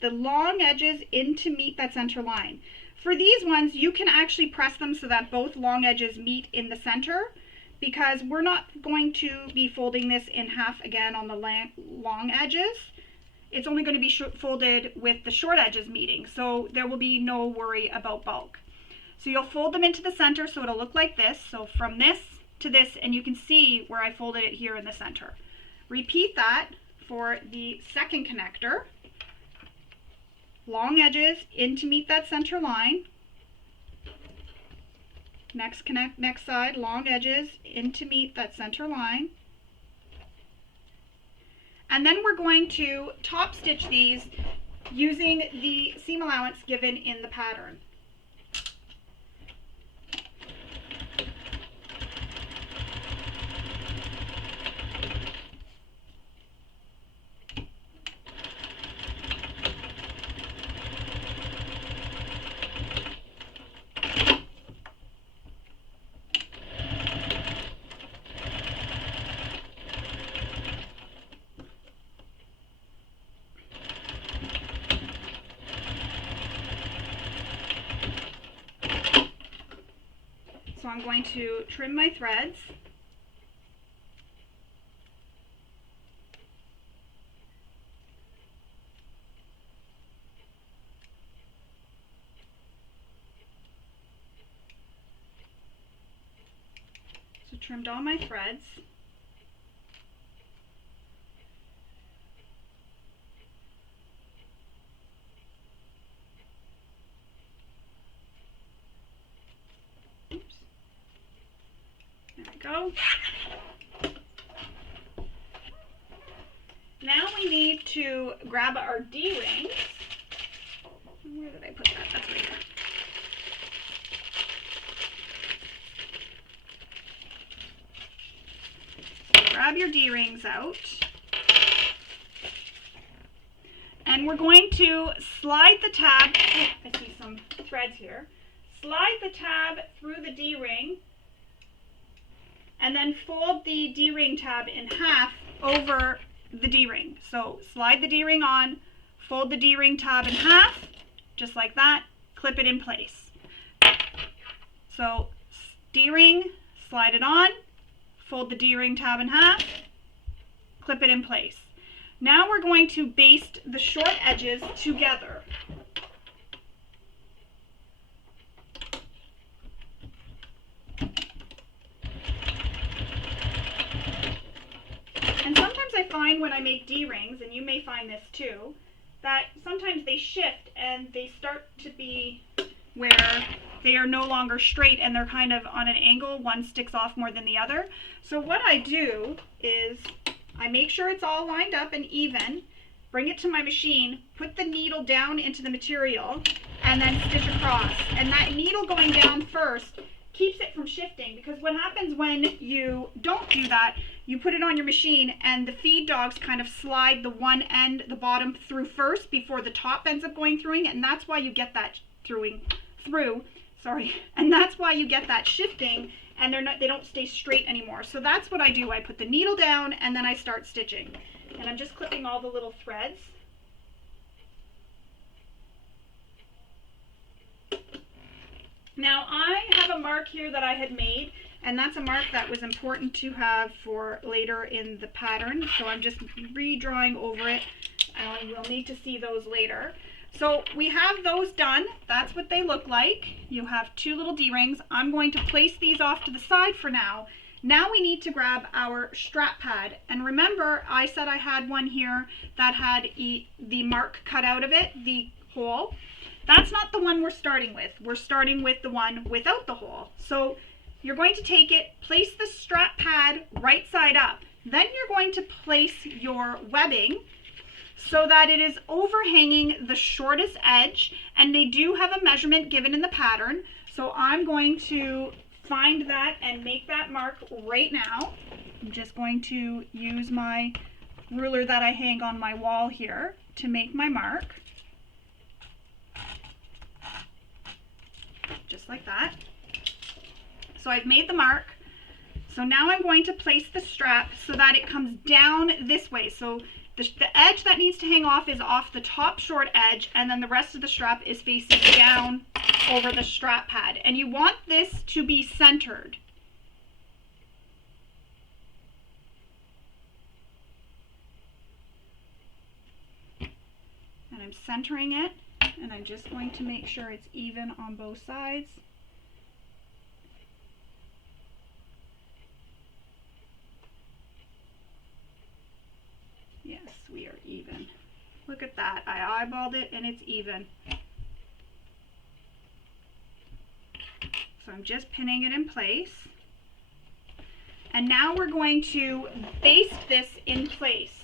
the long edges in to meet that center line. For these ones, you can actually press them so that both long edges meet in the center, because we're not going to be folding this in half again on the long edges. It's only going to be folded with the short edges meeting, so there will be no worry about bulk. So you'll fold them into the center so it'll look like this. So from this to this, and you can see where I folded it here in the center. Repeat that for the second connector. Long edges in to meet that center line. Next side, long edges in to meet that center line. And then we're going to top stitch these using the seam allowance given in the pattern. So I'm going to trim my threads. So trimmed all my threads. Go. Now we need to grab our D-rings. Where did I put that? That's right here. So grab your D-rings out. And we're going to slide the tab. Oh, I see some threads here. Slide the tab through the D-ring, and then fold the D-ring tab in half over the D-ring. So slide the D-ring on, fold the D-ring tab in half, just like that, clip it in place. So D-ring, slide it on, fold the D-ring tab in half, clip it in place. Now we're going to baste the short edges together. And sometimes I find when I make D-rings, and you may find this too, that sometimes they shift and they start to be where they are no longer straight and they're kind of on an angle. One sticks off more than the other. So what I do is I make sure it's all lined up and even, bring it to my machine, put the needle down into the material, and then stitch across. And that needle going down first keeps it from shifting, because what happens when you don't do that, you put it on your machine and the feed dogs kind of slide the one end, the bottom, through first before the top ends up going through, and that's why you get that and that's why you get that shifting, and they don't stay straight anymore. So that's what I do. I put the needle down and then I start stitching, and I'm just clipping all the little threads. Now I have a mark here that I had made, and that's a mark that was important to have for later in the pattern, so I'm just redrawing over it. We'll need to see those later. So we have those done. That's what they look like. You have two little D-rings. I'm going to place these off to the side for now, Now we need to grab our strap pad, and remember I said I had one here that had the mark cut out of it, the hole. That's not the one we're starting with. We're starting with the one without the hole. So you're going to take it, place the strap pad right side up. Then you're going to place your webbing so that it is overhanging the shortest edge, and they do have a measurement given in the pattern. So I'm going to find that and make that mark right now. I'm just going to use my ruler that I hang on my wall here to make my mark. Just like that. So I've made the mark. So now I'm going to place the strap so that it comes down this way. So the edge that needs to hang off is off the top short edge, and then the rest of the strap is facing down over the strap pad. And you want this to be centered. And I'm centering it, and I'm just going to make sure it's even on both sides. Yes, we are even. Look at that. I eyeballed it and it's even. So I'm just pinning it in place. And now we're going to baste this in place.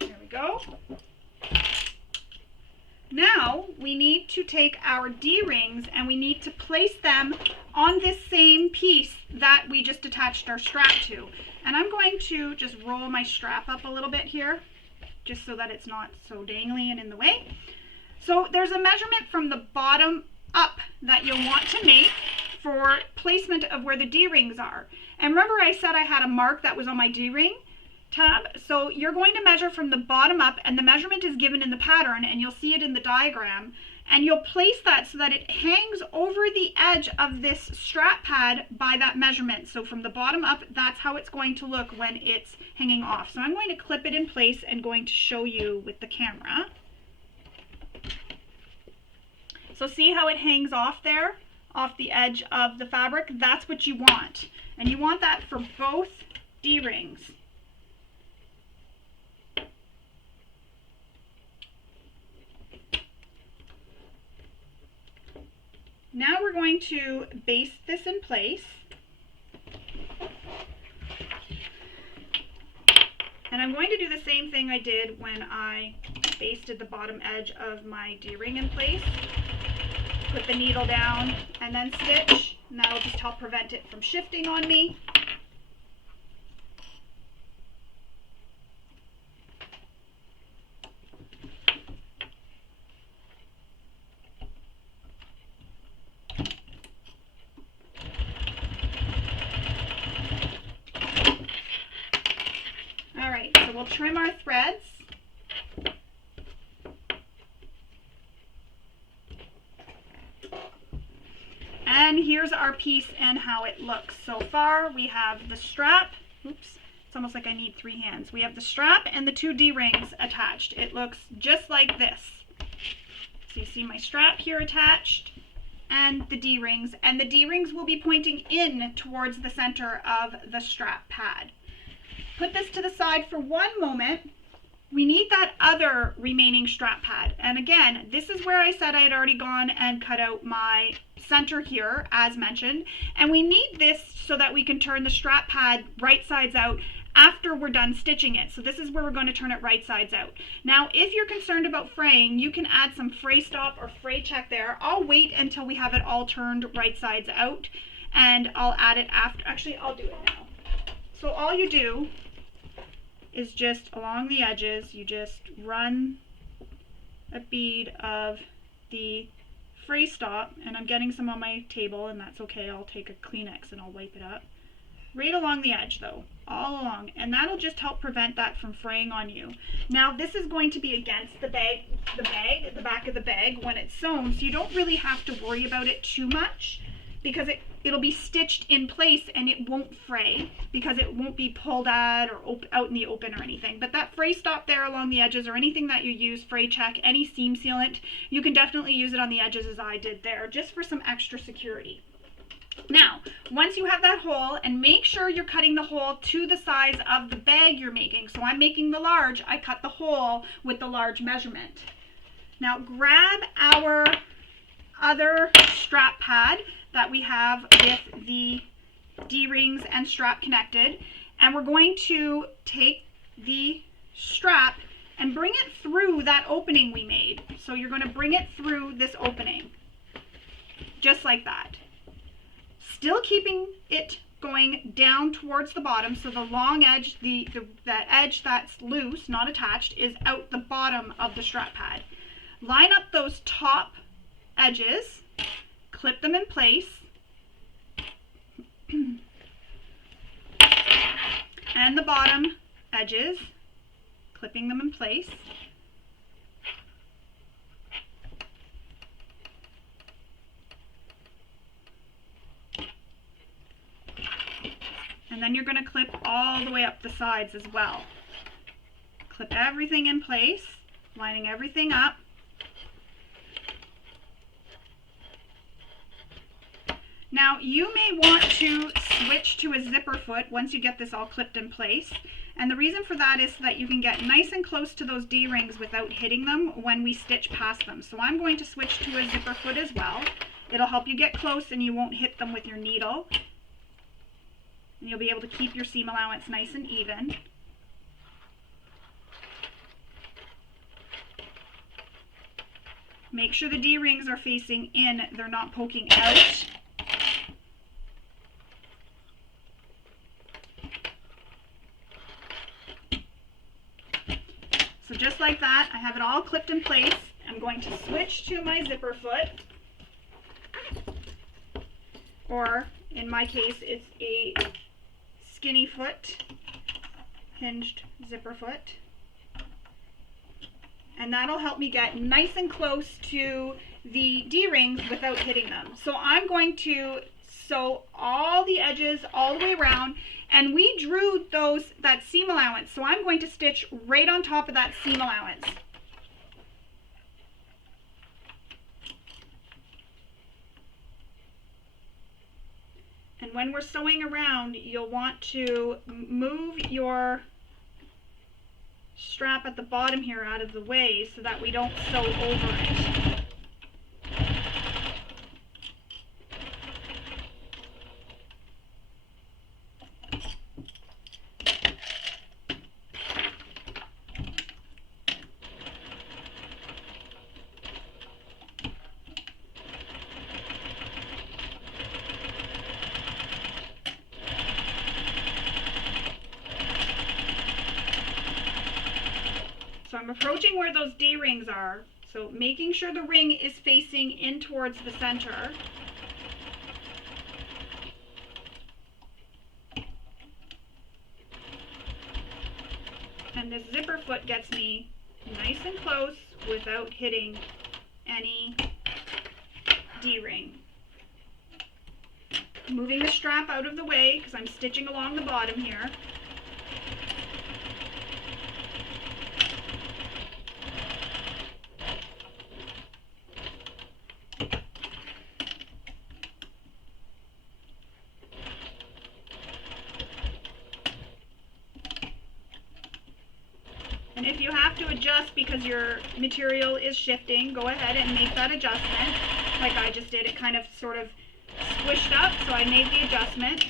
There we go. Now we need to take our D-rings and we need to place them on this same piece that we just attached our strap to. And I'm going to just roll my strap up a little bit here, just so that it's not so dangly and in the way. So there's a measurement from the bottom up that you'll want to make for placement of where the D-rings are. And remember I said I had a mark that was on my D-ring tab, so you're going to measure from the bottom up, and the measurement is given in the pattern, and you'll see it in the diagram, and you'll place that so that it hangs over the edge of this strap pad by that measurement. So from the bottom up, that's how it's going to look when it's hanging off. So I'm going to clip it in place and going to show you with the camera. So see how it hangs off there, off the edge of the fabric? That's what you want, and you want that for both D-rings. Now we're going to baste this in place. And I'm going to do the same thing I did when I basted the bottom edge of my D-ring in place. Put the needle down and then stitch, and that'll just help prevent it from shifting on me. So we'll trim our threads. And here's our piece and how it looks. So far we have the strap. Oops, it's almost like I need three hands. We have the strap and the two D-rings attached. It looks just like this. So you see my strap here attached and the D-rings. And the D-rings will be pointing in towards the center of the strap pad. Put this to the side for one moment. We need that other remaining strap pad. And again, this is where I said I had already gone and cut out my center here, as mentioned. And we need this so that we can turn the strap pad right sides out after we're done stitching it. So this is where we're going to turn it right sides out. Now, if you're concerned about fraying, you can add some fray stop or fray check there. I'll wait until we have it all turned right sides out, and I'll add it after. Actually, I'll do it now. So all you do is just along the edges, you just run a bead of the fray stop, and I'm getting some on my table, and that's okay. I'll take a Kleenex and I'll wipe it up. Right along the edge though, all along, and that'll just help prevent that from fraying on you. Now this is going to be against the back of the bag when it's sewn, so you don't really have to worry about it too much. because it'll be stitched in place and it won't fray because it won't be pulled at or out in the open or anything. But that fray stop there along the edges, or anything that you use, fray check, any seam sealant, you can definitely use it on the edges as I did there, just for some extra security. Now, once you have that hole, and make sure you're cutting the hole to the size of the bag you're making. So I'm making the large, I cut the hole with the large measurement. Now grab our other strap pad that we have with the D-rings and strap connected, and we're going to take the strap and bring it through that opening we made. So you're going to bring it through this opening, just like that. Still keeping it going down towards the bottom, so the long edge, that edge that's loose, not attached, is out the bottom of the strap pad. Line up those top edges, clip them in place, and the bottom edges, clipping them in place. And then you're going to clip all the way up the sides as well. Clip everything in place, lining everything up. Now you may want to switch to a zipper foot once you get this all clipped in place. And the reason for that is so that you can get nice and close to those D-rings without hitting them when we stitch past them. So I'm going to switch to a zipper foot as well. It'll help you get close and you won't hit them with your needle. And you'll be able to keep your seam allowance nice and even. Make sure the D-rings are facing in, they're not poking out. So just like that, I have it all clipped in place. I'm going to switch to my zipper foot, or in my case, it's a skinny foot, hinged zipper foot. And that'll help me get nice and close to the D-rings without hitting them. So I'm going to sew all the edges all the way around, and we drew that seam allowance, so I'm going to stitch right on top of that seam allowance. And when we're sewing around, you'll want to move your strap at the bottom here out of the way so that we don't sew over it. So I'm approaching where those D-rings are, so making sure the ring is facing in towards the center. And this zipper foot gets me nice and close without hitting any D-ring. Moving the strap out of the way because I'm stitching along the bottom here. And if you have to adjust because your material is shifting, go ahead and make that adjustment. Like I just did, it kind of sort of squished up, so I made the adjustment.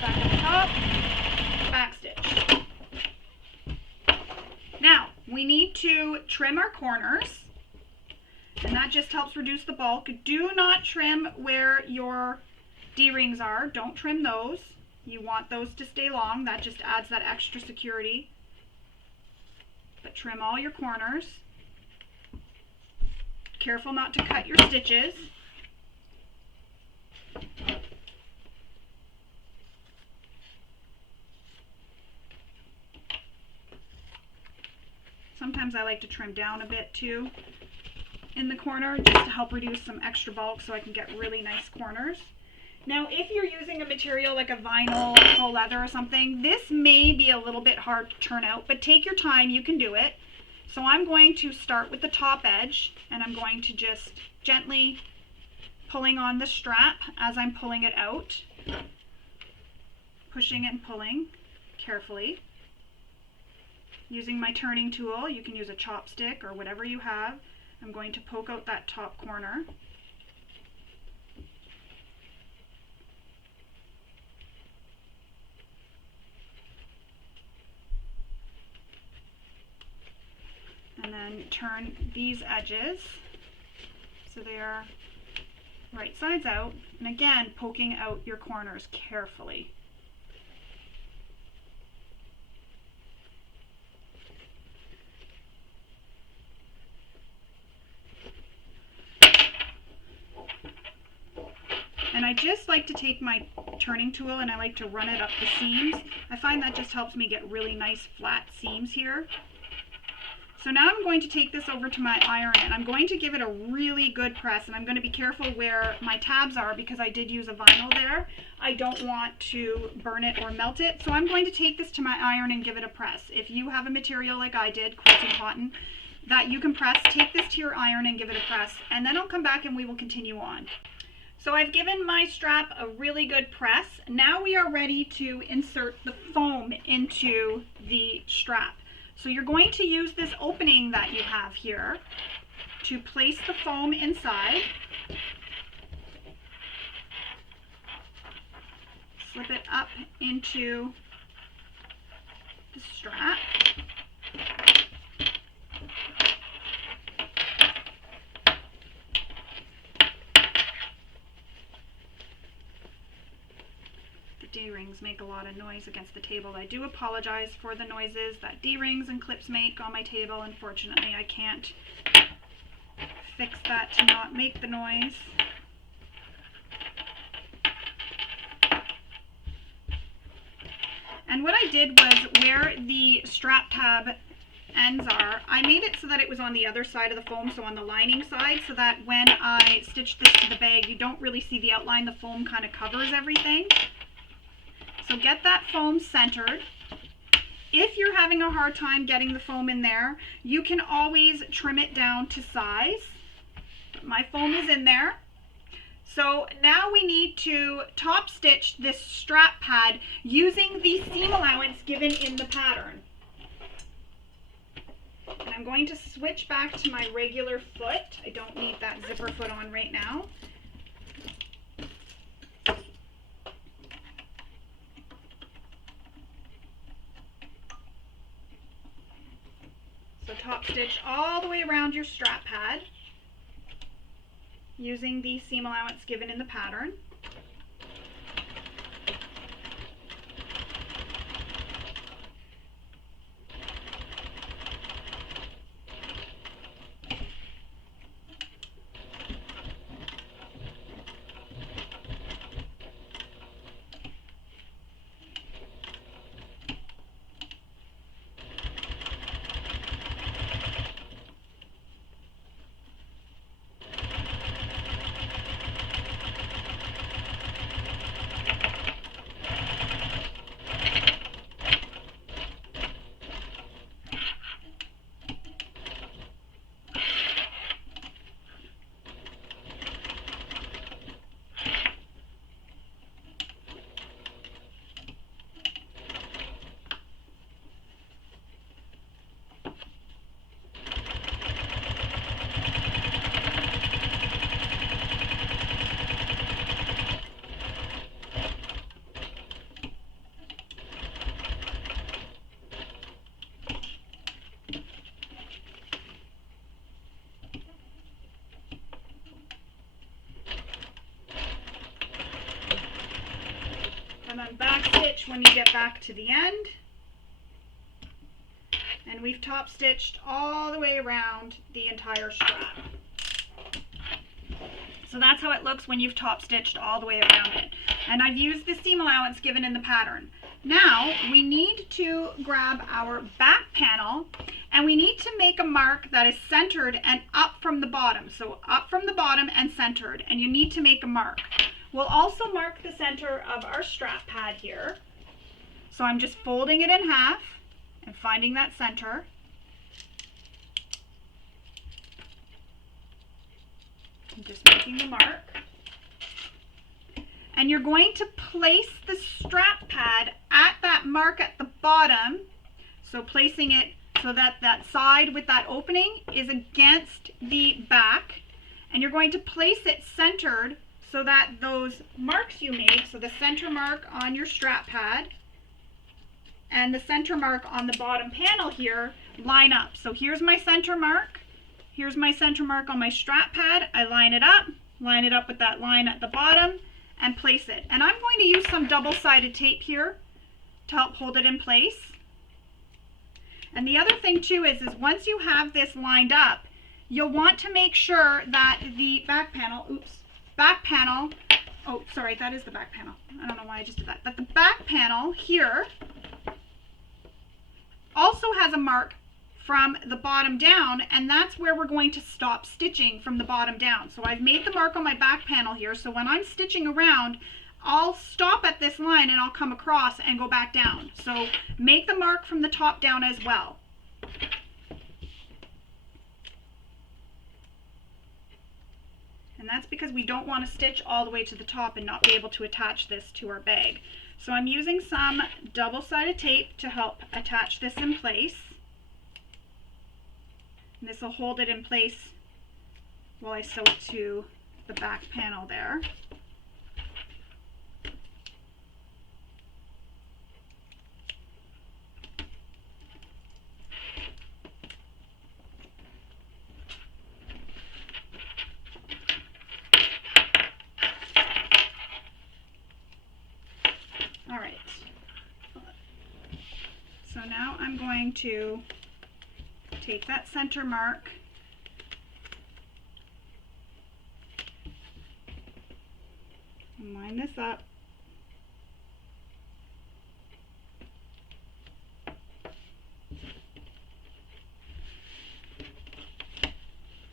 Back at the top, back stitch. Now, we need to trim our corners. And that just helps reduce the bulk. Do not trim where your D-rings are. Don't trim those. You want those to stay long. That just adds that extra security. But trim all your corners. Careful not to cut your stitches. Sometimes I like to trim down a bit too in the corner just to help reduce some extra bulk so I can get really nice corners. Now, if you're using a material like a vinyl or faux leather or something, this may be a little bit hard to turn out, but take your time, you can do it. So I'm going to start with the top edge, and I'm going to just gently pulling on the strap as I'm pulling it out, pushing and pulling carefully. Using my turning tool, you can use a chopstick or whatever you have. I'm going to poke out that top corner. And then turn these edges so they are right sides out. And again, poking out your corners carefully. And I just like to take my turning tool and I like to run it up the seams. I find that just helps me get really nice flat seams here. So now I'm going to take this over to my iron and I'm going to give it a really good press, and I'm going to be careful where my tabs are because I did use a vinyl there. I don't want to burn it or melt it, so I'm going to take this to my iron and give it a press. If you have a material like I did, quilting cotton, that you can press, take this to your iron and give it a press, and then I'll come back and we will continue on. So I've given my strap a really good press. Now we are ready to insert the foam into the strap. So you're going to use this opening that you have here to place the foam inside. Slip it up into the strap. D-rings make a lot of noise against the table. I do apologize for the noises that D-rings and clips make on my table. Unfortunately, I can't fix that to not make the noise. And what I did was where the strap tab ends are, I made it so that it was on the other side of the foam, so on the lining side, so that when I stitch this to the bag, you don't really see the outline. The foam kind of covers everything. So get that foam centered. If you're having a hard time getting the foam in there, you can always trim it down to size. My foam is in there. So now we need to top stitch this strap pad using the seam allowance given in the pattern. And I'm going to switch back to my regular foot. I don't need that zipper foot on right now. So top stitch all the way around your strap pad using the seam allowance given in the pattern. And then back stitch when you get back to the end. And we've top stitched all the way around the entire strap. So that's how it looks when you've top stitched all the way around it. And I've used the seam allowance given in the pattern. Now we need to grab our back panel And we need to make a mark that is centered and up from the bottom. So up from the bottom and centered, and you need to make a mark. We'll also mark the center of our strap pad here. So I'm just folding it in half and finding that center. I'm just making the mark. And you're going to place the strap pad at that mark at the bottom. So placing it so that that side with that opening is against the back. And you're going to place it centered so that those marks you made, so the center mark on your strap pad and the center mark on the bottom panel here, line up. So here's my center mark. Here's my center mark on my strap pad. I line it up with that line at the bottom and place it. And I'm going to use some double-sided tape here to help hold it in place. And the other thing too is once you have this lined up, you'll want to make sure that the back panel, oh sorry, that is the back panel. I don't know why I just did that. But the back panel here also has a mark from the bottom down, and that's where we're going to stop stitching from the bottom down. So I've made the mark on my back panel here, so when I'm stitching around, I'll stop at this line and I'll come across and go back down. So make the mark from the top down as well. And that's because we don't want to stitch all the way to the top and not be able to attach this to our bag. So I'm using some double-sided tape to help attach this in place. And this will hold it in place while I sew it to the back panel there. All right. So now I'm going to take that center mark and line this up.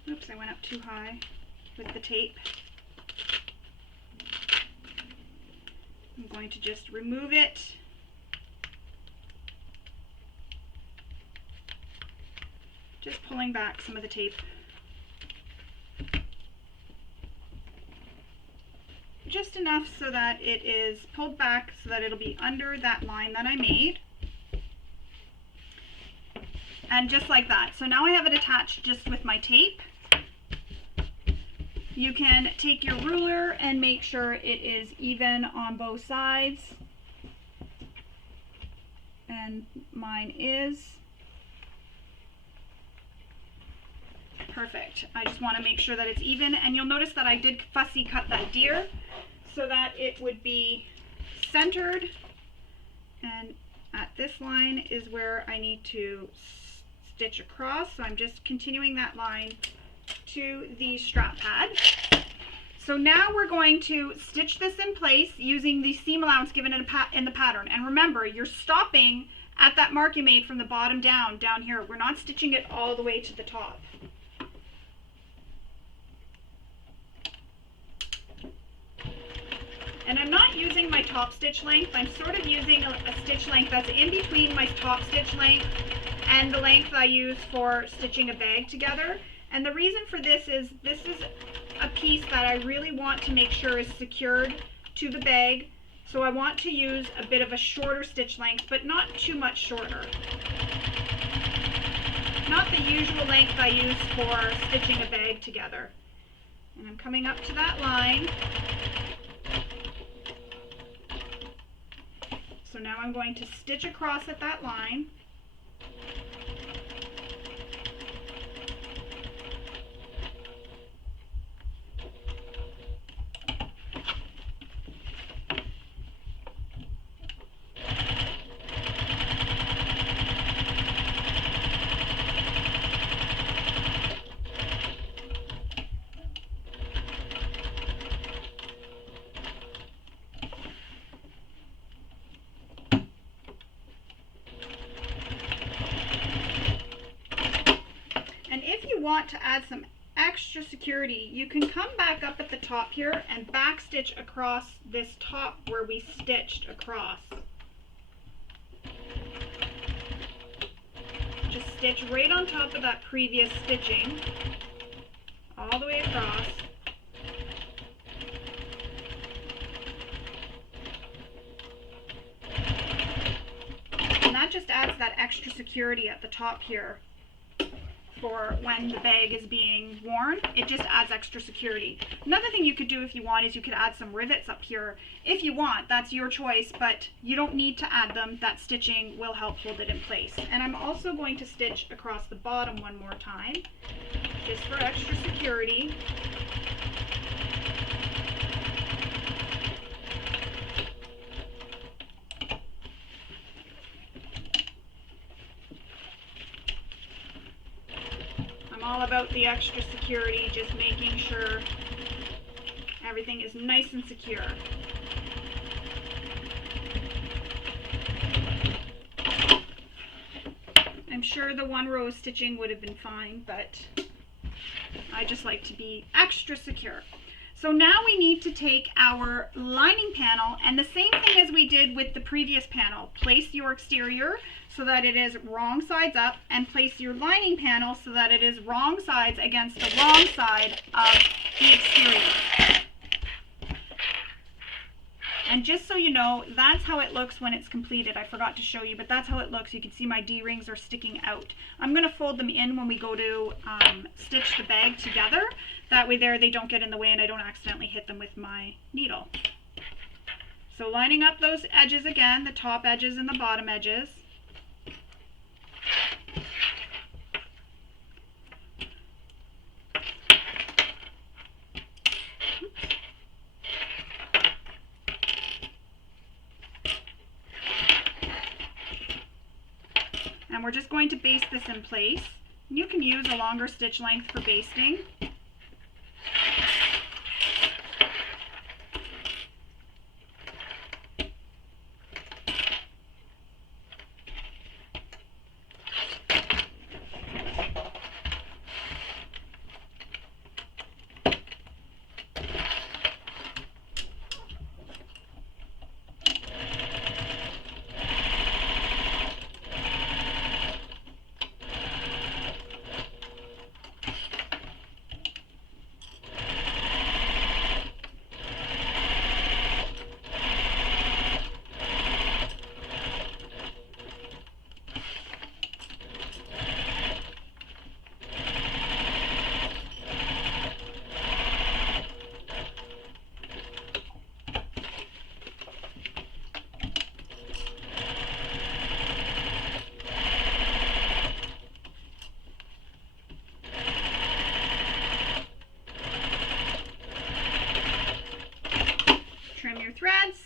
Oops, I went up too high with the tape. I'm going to just remove it. Just pulling back some of the tape. Just enough so that it is pulled back so that it'll be under that line that I made. And just like that. So now I have it attached just with my tape. You can take your ruler and make sure it is even on both sides. And mine is. Perfect. I just want to make sure that it's even, and you'll notice that I did fussy cut that deer so that it would be centered, and at this line is where I need to stitch across, so I'm just continuing that line to the strap pad. So now we're going to stitch this in place using the seam allowance given in the pattern, and remember, you're stopping at that mark you made from the bottom down here. We're not stitching it all the way to the top. And I'm not using my top stitch length. I'm sort of using a stitch length that's in between my top stitch length and the length I use for stitching a bag together. And the reason for this is a piece that I really want to make sure is secured to the bag. So I want to use a bit of a shorter stitch length, but not too much shorter. Not the usual length I use for stitching a bag together. And I'm coming up to that line. So now I'm going to stitch across at that line. want to add some extra security, you can come back up at the top here and back stitch across this top where we stitched across. Just stitch right on top of that previous stitching all the way across. And that just adds that extra security at the top here for when the bag is being worn. It just adds extra security. Another thing you could do if you want is you could add some rivets up here if you want. That's your choice, but you don't need to add them. That stitching will help hold it in place. And I'm also going to stitch across the bottom one more time just for extra security. All about the extra security, just making sure everything is nice and secure. I'm sure the one row stitching would have been fine, but I just like to be extra secure. So now we need to take our lining panel, and the same thing as we did with the previous panel. Place your exterior so that it is wrong sides up, and place your lining panel so that it is wrong sides against the wrong side of the exterior. And just so you know, that's how it looks when it's completed. I forgot to show you, but that's how it looks. You can see my D-rings are sticking out. I'm going to fold them in when we go to stitch the bag together. That way there they don't get in the way and I don't accidentally hit them with my needle. So lining up those edges again, the top edges and the bottom edges. And we're just going to baste this in place. You can use a longer stitch length for basting. Trim your threads.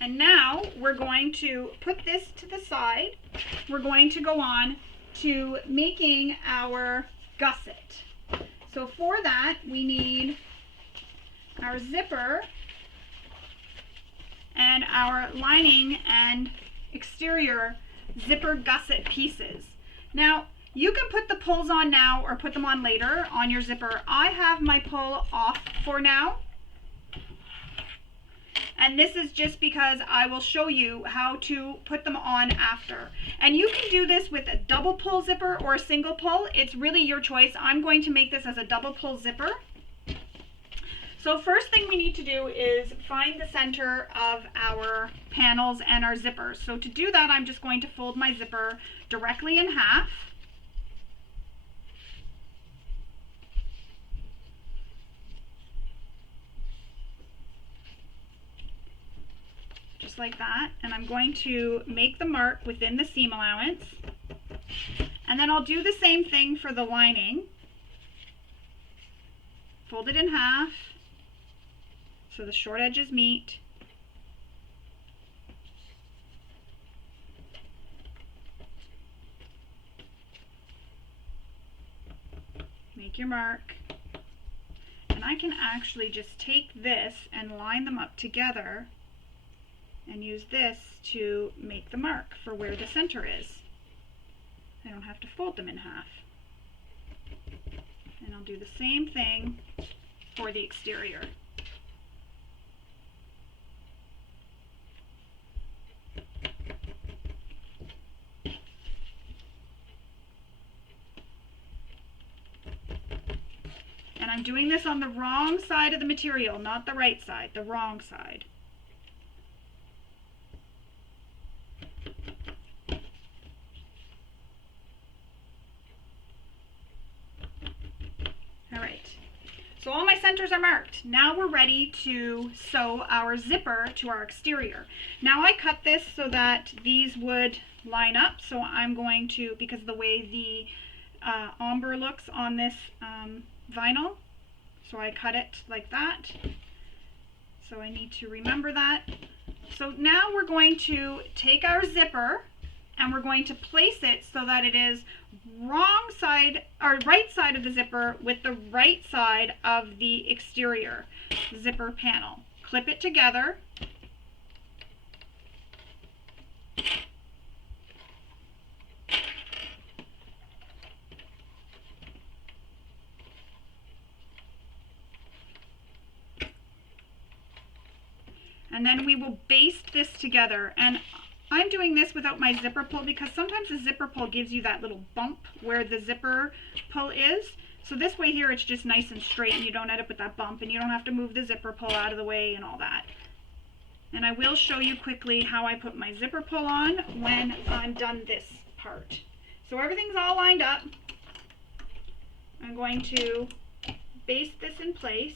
And now we're going to put this to the side. We're going to go on to making our gusset. So for that we need our zipper and our lining and exterior zipper gusset pieces. Now you can put the pulls on now or put them on later on your zipper. I have my pull off for now, and this is just because I will show you how to put them on after. And you can do this with a double pull zipper or a single pull. It's really your choice. I'm going to make this as a double pull zipper. So first thing we need to do is find the center of our panels and our zippers. So to do that, I'm just going to fold my zipper directly in half. Just like that. And I'm going to make the mark within the seam allowance. And then I'll do the same thing for the lining. Fold it in half so the short edges meet. make your mark. And I can actually just take this and line them up together and use this to make the mark for where the center is. I don't have to fold them in half. And I'll do the same thing for the exterior. And I'm doing this on the wrong side of the material, not the right side, the wrong side. All right, so all my centers are marked. Now we're ready to sew our zipper to our exterior. Now I cut this so that these would line up, so I'm going to, because of the way the ombre looks on this vinyl, so I cut it like that. So I need to remember that. So now we're going to take our zipper and we're going to place it so that it is wrong side or right side of the zipper with the right side of the exterior zipper panel. Clip it together. And then we will baste this together. And I'm doing this without my zipper pull because sometimes the zipper pull gives you that little bump where the zipper pull is. So this way here it's just nice and straight and you don't end up with that bump and you don't have to move the zipper pull out of the way and all that. And I will show you quickly how I put my zipper pull on when I'm done this part. So everything's all lined up. I'm going to baste this in place.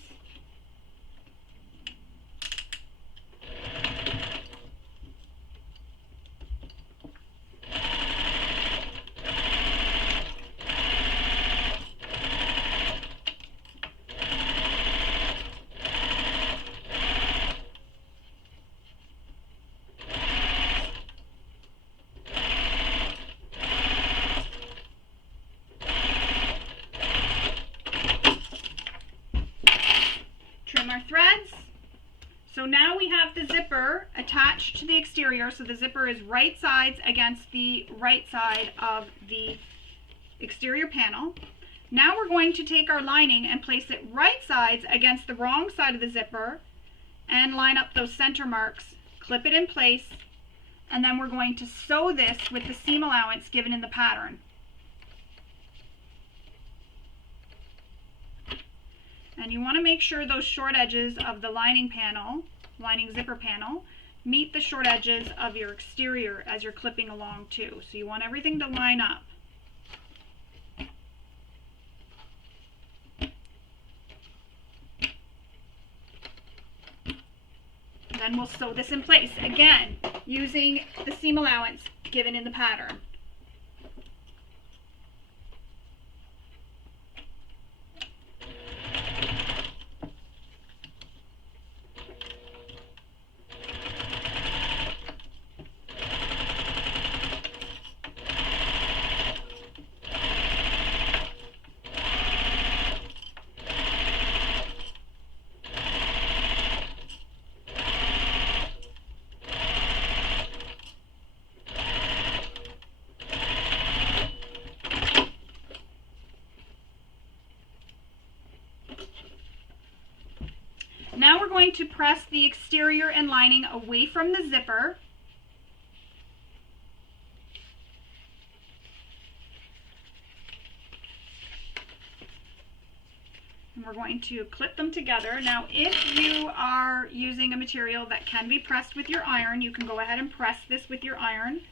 Trim our threads. So now we have the zipper attached to the exterior, so the zipper is right sides against the right side of the exterior panel. Now we're going to take our lining and place it right sides against the wrong side of the zipper and line up those center marks, clip it in place, and then we're going to sew this with the seam allowance given in the pattern. And you want to make sure those short edges of the lining zipper panel, meet the short edges of your exterior as you're clipping along too. So you want everything to line up. Then we'll sew this in place, again, using the seam allowance given in the pattern. Now we're going to press the exterior and lining away from the zipper. And we're going to clip them together. Now, if you are using a material that can be pressed with your iron, you can go ahead and press this with your iron.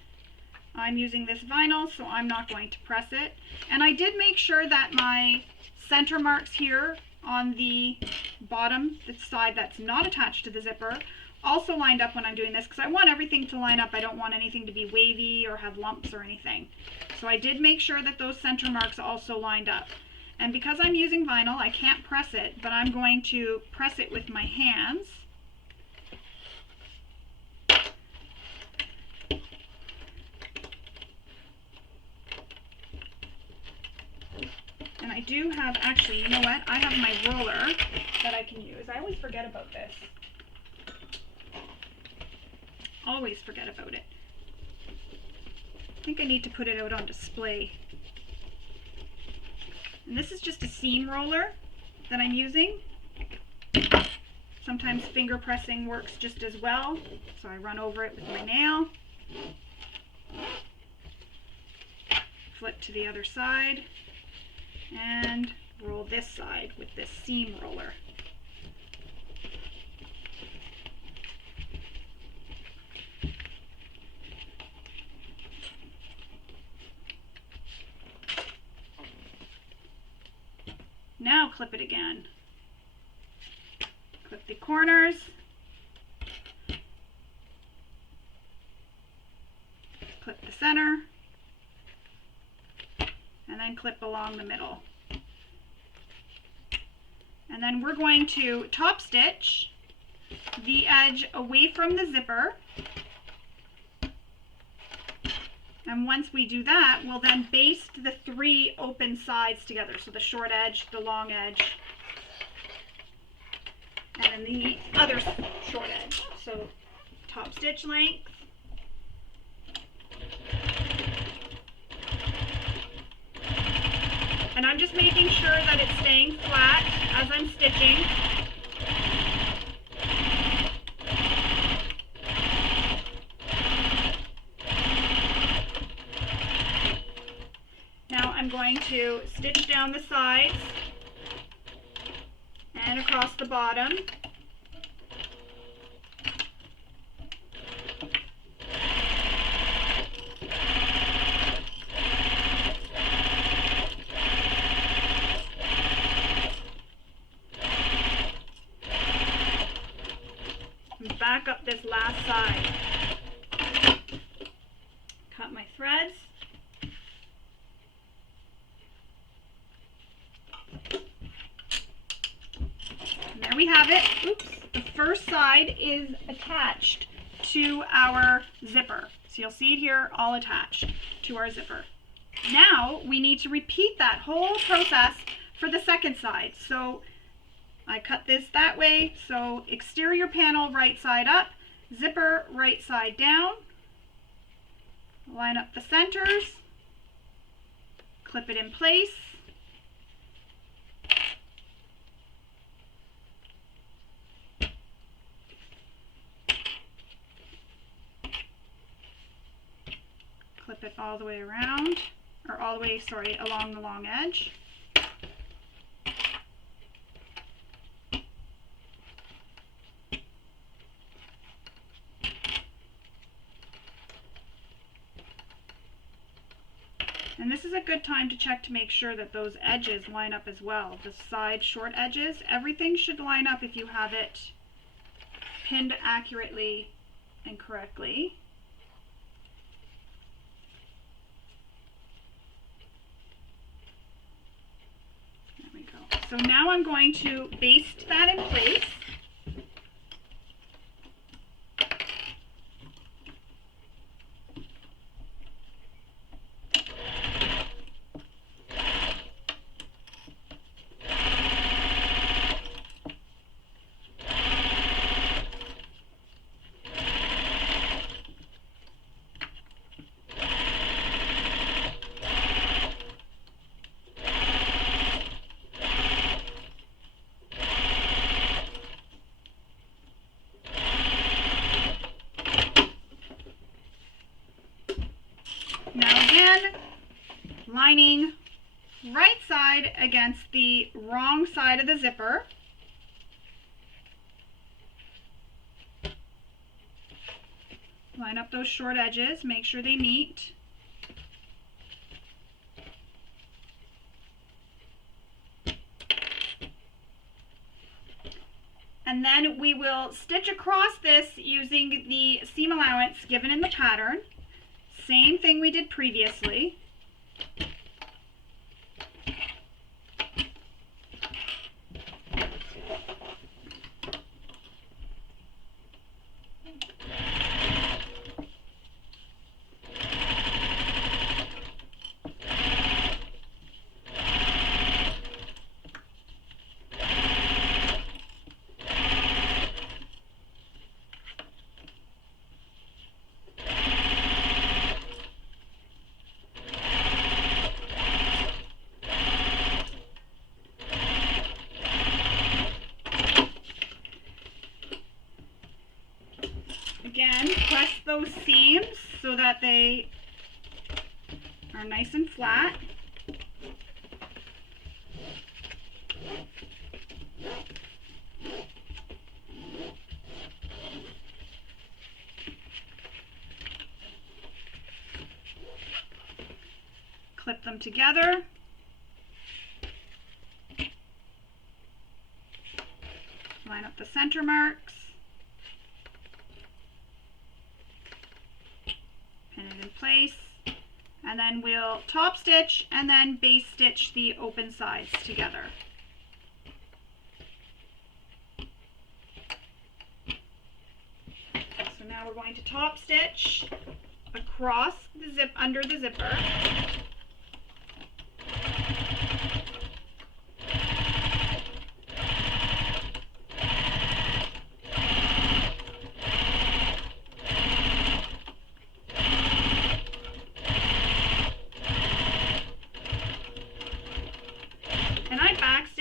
I'm using this vinyl, so I'm not going to press it. And I did make sure that my center marks here on the bottom, the side that's not attached to the zipper, also lined up when I'm doing this because I want everything to line up. I don't want anything to be wavy or have lumps or anything. So I did make sure that those center marks also lined up. And because I'm using vinyl, I can't press it, but I'm going to press it with my hands. And I do have, actually, you know what? I have my roller that I can use. I always forget about this. Always forget about it. I think I need to put it out on display. And this is just a seam roller that I'm using. Sometimes finger pressing works just as well, so I run over it with my nail. Flip to the other side and roll this side with this seam roller. Now clip it again. Clip the corners. Clip the center. And then clip along the middle. And then we're going to top stitch the edge away from the zipper. And once we do that, we'll then baste the 3 open sides together. So the short edge, the long edge, and then the other short edge. So top stitch length. And I'm just making sure that it's staying flat as I'm stitching. Now I'm going to stitch down the sides and across the bottom. And back up this last side. Cut my threads. And there we have it. Oops. The first side is attached to our zipper. So you'll see it here all attached to our zipper. Now we need to repeat that whole process for the second side. So I cut this that way. So exterior panel right side up, zipper right side down. Line up the centers, clip it in place. Clip it all the way around, or all the way, sorry, along the long edge. And this is a good time to check to make sure that those edges line up as well. The side short edges, everything should line up if you have it pinned accurately and correctly. There we go. So now I'm going to baste that in place. Now again, lining right side against the wrong side of the zipper. Line up those short edges, make sure they meet. And then we will stitch across this using the seam allowance given in the pattern. Same thing we did previously. those seams so that they are nice and flat. Clip them together. Line up the center marks. Pin it in place. And then we'll top stitch and then base stitch the open sides together. So now we're going to top stitch across the zip under the zipper.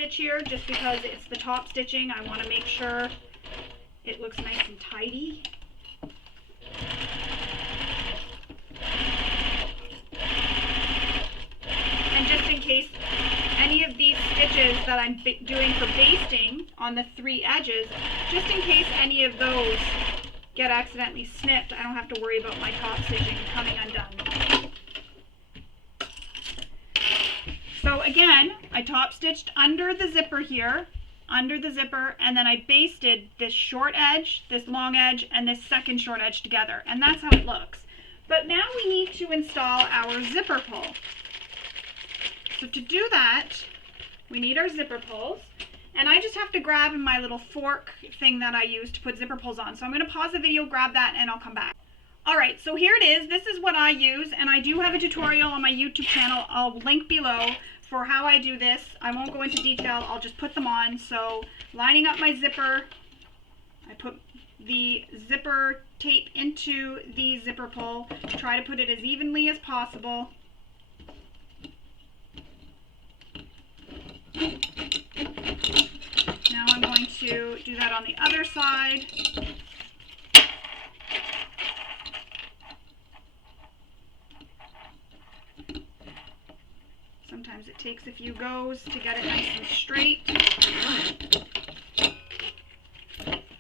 Here just because it's the top stitching. I want to make sure it looks nice and tidy. And just in case any of these stitches that I'm doing for basting on the 3 edges, just in case any of those get accidentally snipped, I don't have to worry about my top stitching coming undone. So again, I top stitched under the zipper here, under the zipper, and then I basted this short edge, this long edge, and this second short edge together. And that's how it looks. But now we need to install our zipper pull. So to do that, we need our zipper pulls. And I just have to grab my little fork thing that I use to put zipper pulls on. So I'm going to pause the video, grab that, and I'll come back. Alright, so here it is. This is what I use, and I do have a tutorial on my YouTube channel. I'll link below for how I do this. I won't go into detail, I'll just put them on. So lining up my zipper, I put the zipper tape into the zipper pull, try to put it as evenly as possible. Now I'm going to do that on the other side. Sometimes it takes a few goes to get it nice and straight.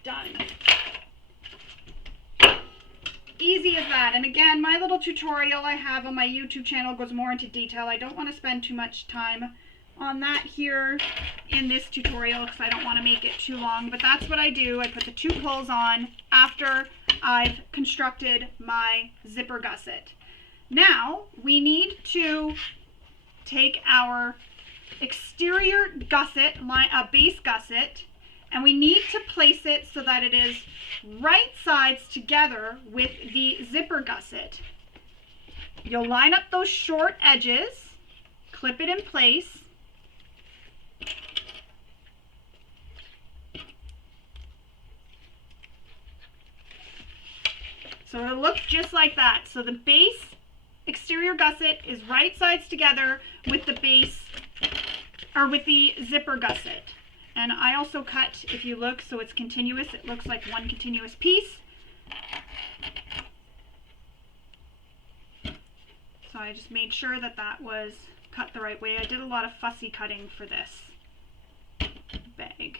Done. Easy as that. And again, my little tutorial I have on my YouTube channel goes more into detail. I don't want to spend too much time on that here in this tutorial because I don't want to make it too long. But that's what I do. I put the 2 pulls on after I've constructed my zipper gusset. Now we need to take our exterior gusset, base gusset, and we need to place it so that it is right sides together with the zipper gusset. You'll line up those short edges, clip it in place, so it'll look just like that. So the base exterior gusset is right sides together with the base, or with the zipper gusset. And I also cut, if you look, so it's continuous. It looks like one continuous piece. So I just made sure that that was cut the right way. I did a lot of fussy cutting for this bag.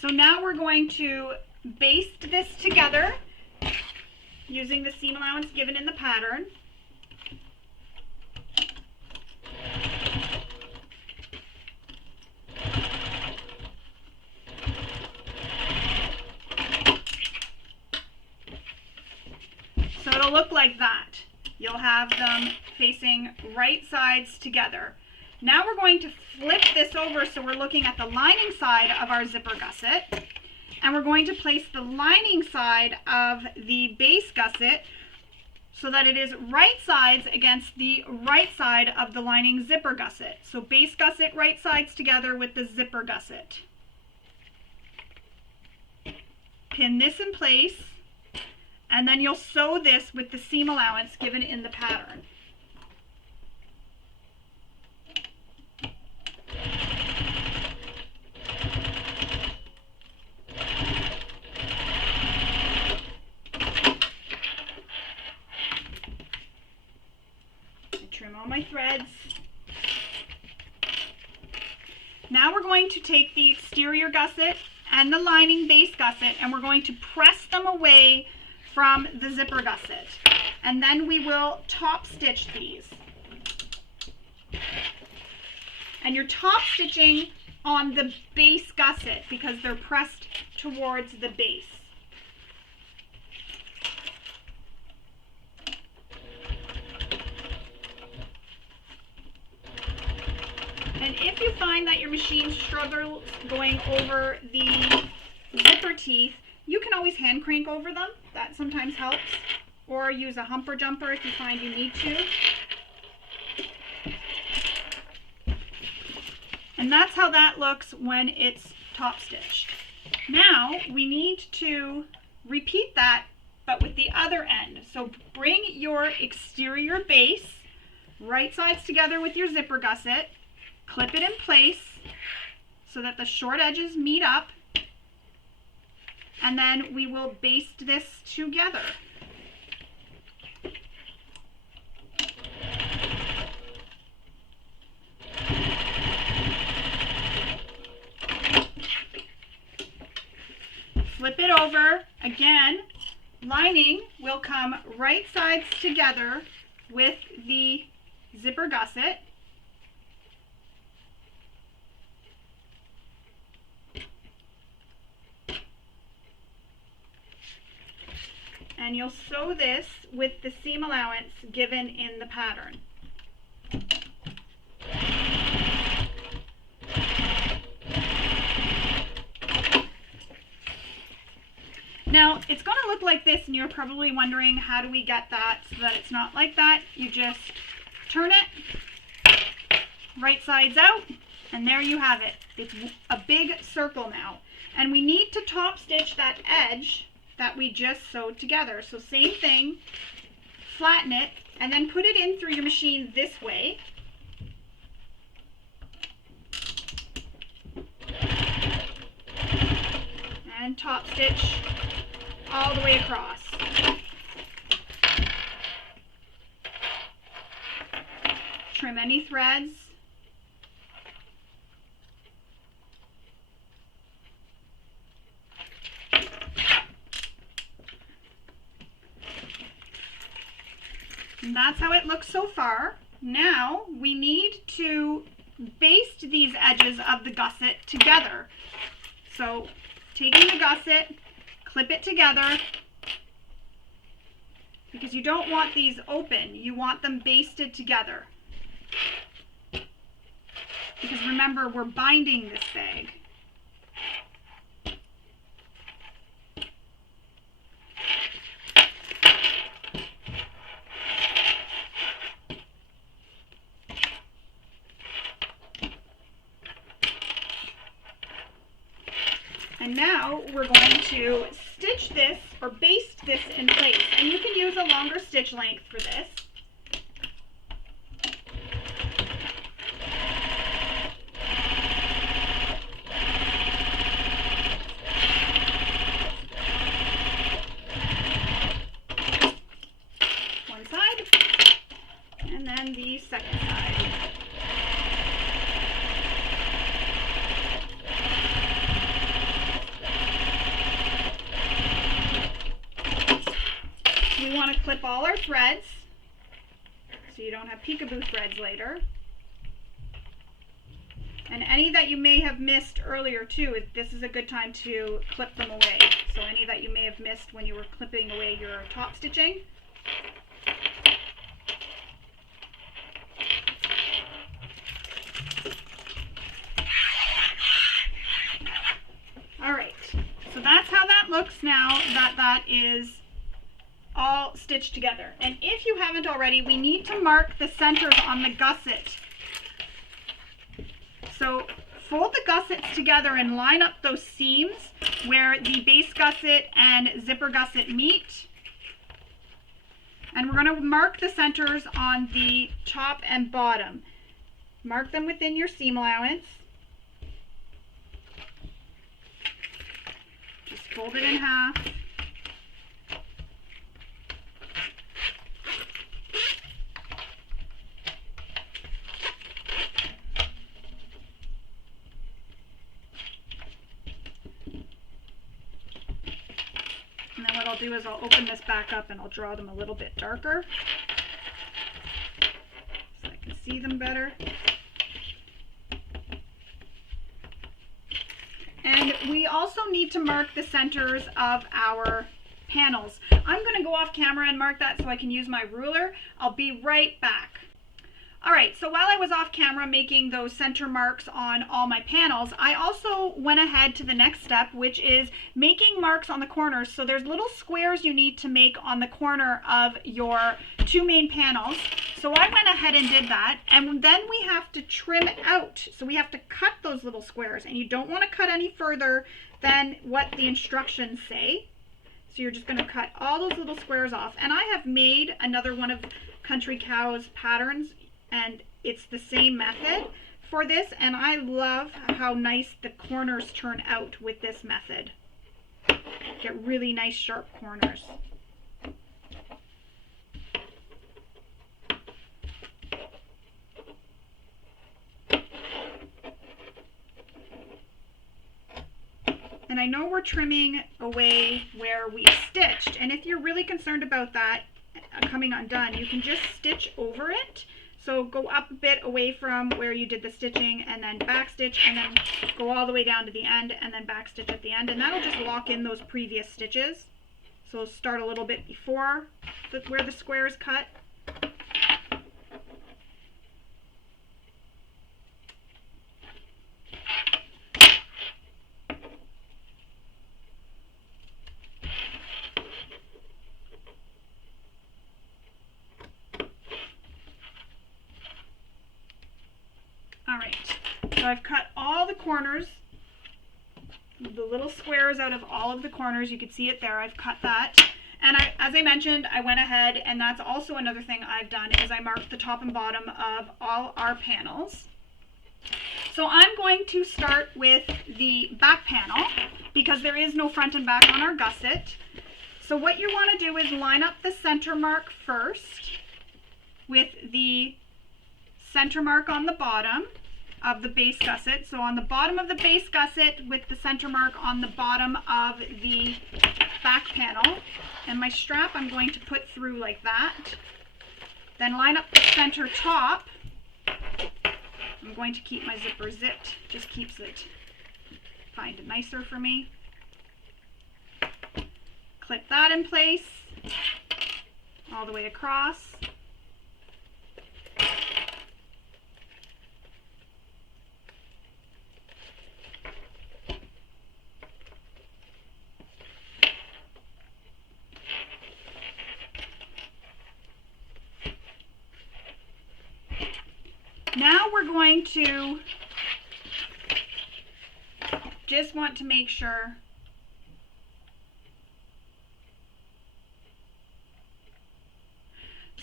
So now we're going to baste this together using the seam allowance given in the pattern. So it'll look like that. You'll have them facing right sides together. Now we're going to flip this over so we're looking at the lining side of our zipper gusset. And we're going to place the lining side of the base gusset so that it is right sides against the right side of the lining zipper gusset. So base gusset right sides together with the zipper gusset. Pin this in place, and then you'll sew this with the seam allowance given in the pattern. threads. Now we're going to take the exterior gusset and the lining base gusset and we're going to press them away from the zipper gusset. And then we will top stitch these. And you're top stitching on the base gusset because they're pressed towards the base. And if you find that your machine struggles going over the zipper teeth, you can always hand crank over them. That sometimes helps. Or use a humper jumper if you find you need to. And that's how that looks when it's top stitched. Now we need to repeat that, but with the other end. So bring your exterior base right sides together with your zipper gusset. Clip it in place so that the short edges meet up, and then we will baste this together. Flip it over. Again, lining will come right sides together with the zipper gusset. And you'll sew this with the seam allowance given in the pattern. Now, it's going to look like this, and you're probably wondering, how do we get that so that it's not like that? You just turn it right sides out, and there you have it. It's a big circle now. And we need to top stitch that edge that we just sewed together. So same thing, flatten it, and then put it in through your machine this way. And top stitch all the way across. Trim any threads. And that's how it looks so far. Now we need to baste these edges of the gusset together. So taking the gusset, clip it together, because you don't want these open, you want them basted together. Because remember, we're binding this bag. And now we're going to stitch this or baste this in place. And you can use a longer stitch length for this. One side, and then the second side. We want to clip all our threads so you don't have peekaboo threads later. And any that you may have missed earlier too, this is a good time to clip them away. So any that you may have missed when you were clipping away your top stitching. Alright, so that's how that looks now that that is all stitched together. And if you haven't already, we need to mark the centers on the gusset. So fold the gussets together and line up those seams where the base gusset and zipper gusset meet. And we're going to mark the centers on the top and bottom. Mark them within your seam allowance. Just fold it in half. I'll do is I'll open this back up and I'll draw them a little bit darker so I can see them better. And we also need to mark the centers of our panels. I'm going to go off camera and mark that so I can use my ruler. I'll be right back. Alright, so while I was off camera making those center marks on all my panels, I also went ahead to the next step, which is making marks on the corners. So there's little squares you need to make on the corner of your two main panels. So I went ahead and did that, and then we have to trim out. So we have to cut those little squares, and you don't want to cut any further than what the instructions say. So you're just going to cut all those little squares off. And I have made another one of Country Cow's patterns, and it's the same method for this, and I love how nice the corners turn out with this method. Get really nice sharp corners. And I know we're trimming away where we stitched, and if you're really concerned about that coming undone, you can just stitch over it. So go up a bit away from where you did the stitching and then back stitch, and then go all the way down to the end and then back stitch at the end, and that'll just lock in those previous stitches. So start a little bit before where the square is cut. Alright, so I've cut all the corners, the little squares out of all of the corners. You can see it there. I've cut that. And as I mentioned, I went ahead, and that's also another thing I've done, is I marked the top and bottom of all our panels. So I'm going to start with the back panel because there is no front and back on our gusset. So what you want to do is line up the center mark first with the center mark on the bottom of the base gusset. So on the bottom of the base gusset with the center mark on the bottom of the back panel. And my strap I'm going to put through like that. Then line up the center top. I'm going to keep my zipper zipped, just keeps it, find it nicer for me. Clip that in place all the way across. Now we're going to just want to make sure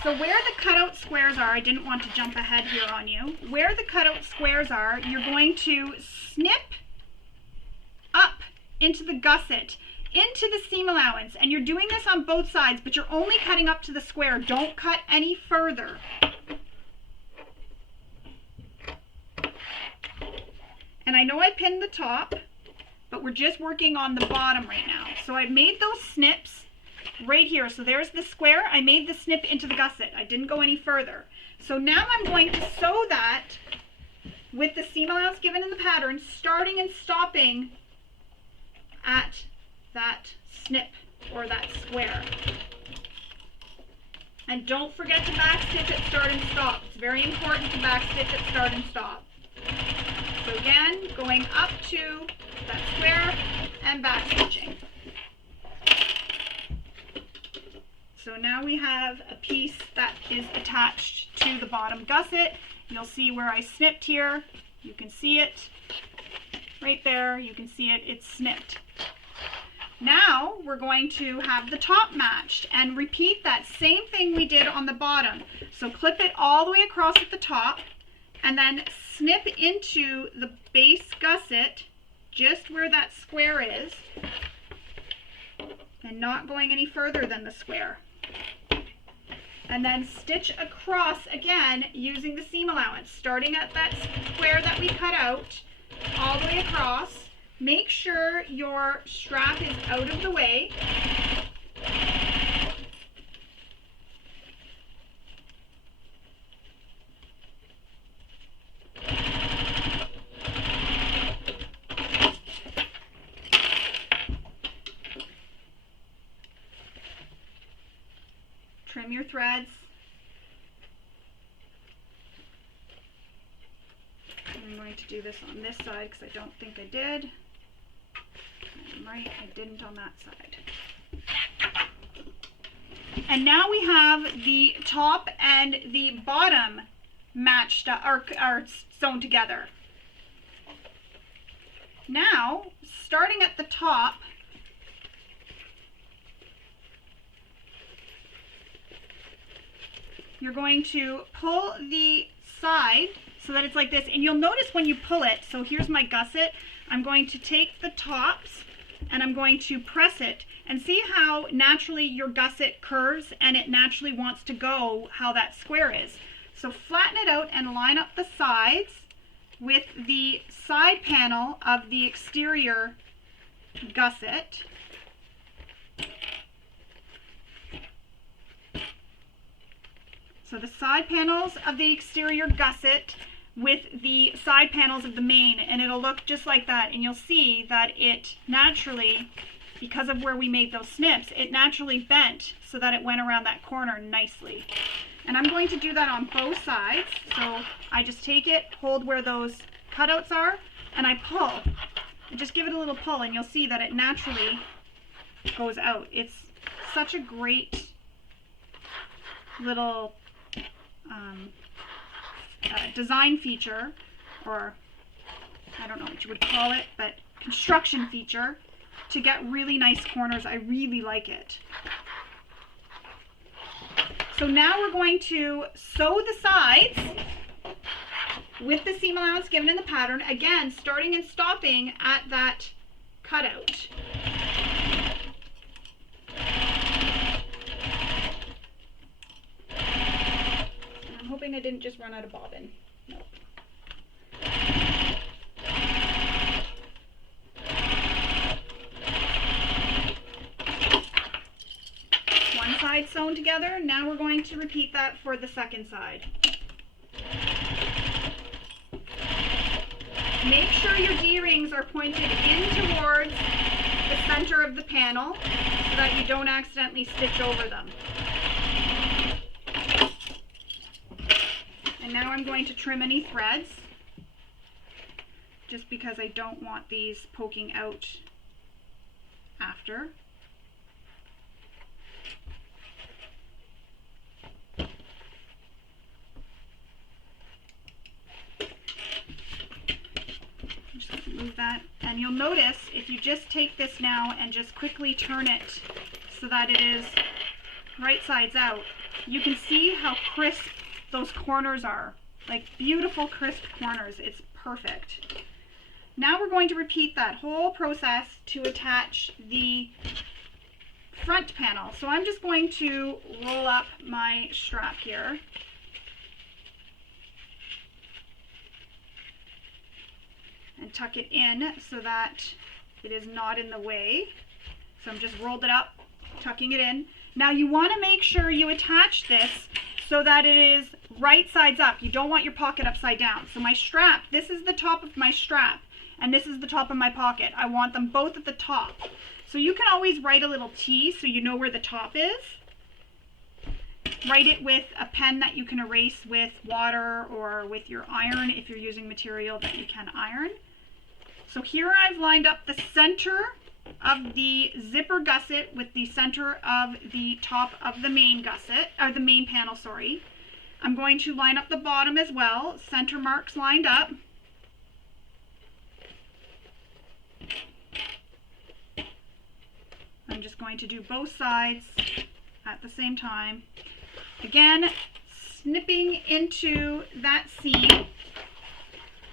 so where the cutout squares are, I didn't want to jump ahead here on you. Where the cutout squares are, you're going to snip up into the gusset, into the seam allowance, and you're doing this on both sides, but you're only cutting up to the square. Don't cut any further. And I know I pinned the top, but we're just working on the bottom right now. So I made those snips right here. So there's the square. I made the snip into the gusset. I didn't go any further. So now I'm going to sew that with the seam allowance given in the pattern, starting and stopping at that snip or that square. And don't forget to back stitch at start and stop. It's very important to back stitch at start and stop. So again, going up to that square and back stitching. So now we have a piece that is attached to the bottom gusset. You'll see where I snipped here. You can see it right there. You can see it, it's snipped. Now we're going to have the top matched and repeat that same thing we did on the bottom. So clip it all the way across at the top and then snip into the base gusset just where that square is and not going any further than the square. And then stitch across again using the seam allowance, starting at that square that we cut out all the way across. Make sure your strap is out of the way Trim your threads. I'm going to do this on this side because I don't think I did. I'm right, I didn't on that side. And now we have the top and the bottom matched up, or sewn together. Now, starting at the top, you're going to pull the side so that it's like this, and you'll notice when you pull it, so here's my gusset, I'm going to take the tops and I'm going to press it, and see how naturally your gusset curves and it naturally wants to go how that square is. So flatten it out and line up the sides with the side panel of the exterior gusset. So the side panels of the exterior gusset with the side panels of the main, and it'll look just like that, and you'll see that it naturally, because of where we made those snips, it naturally bent so that it went around that corner nicely. And I'm going to do that on both sides. So I just take it, hold where those cutouts are, and I pull. And just give it a little pull, and you'll see that it naturally goes out. It's such a great little design feature, or I don't know what you would call it, but construction feature to get really nice corners. I really like it. So now we're going to sew the sides with the seam allowance given in the pattern, again starting and stopping at that cutout. I'm hoping I didn't just run out of bobbin. Nope. One side sewn together. Now we're going to repeat that for the second side. Make sure your D-rings are pointed in towards the center of the panel so that you don't accidentally stitch over them. And now I'm going to trim any threads, just because I don't want these poking out after. Just going to move that, and you'll notice if you just take this now and just quickly turn it so that it is right sides out, you can see how crisp those corners are. Like beautiful crisp corners. It's perfect. Now we're going to repeat that whole process to attach the front panel. So I'm just going to roll up my strap here. And tuck it in so that it is not in the way. So I'm just rolled it up, tucking it in. Now you want to make sure you attach this so that it is right sides up. You don't want your pocket upside down. So my strap, this is the top of my strap, and this is the top of my pocket. I want them both at the top. So you can always write a little T so you know where the top is. Write it with a pen that you can erase with water, or with your iron if you're using material that you can iron. So here I've lined up the center of the zipper gusset with the center of the top of the main gusset, or the main panel, sorry. I'm going to line up the bottom as well, center marks lined up. I'm just going to do both sides at the same time. Again, snipping into that seam.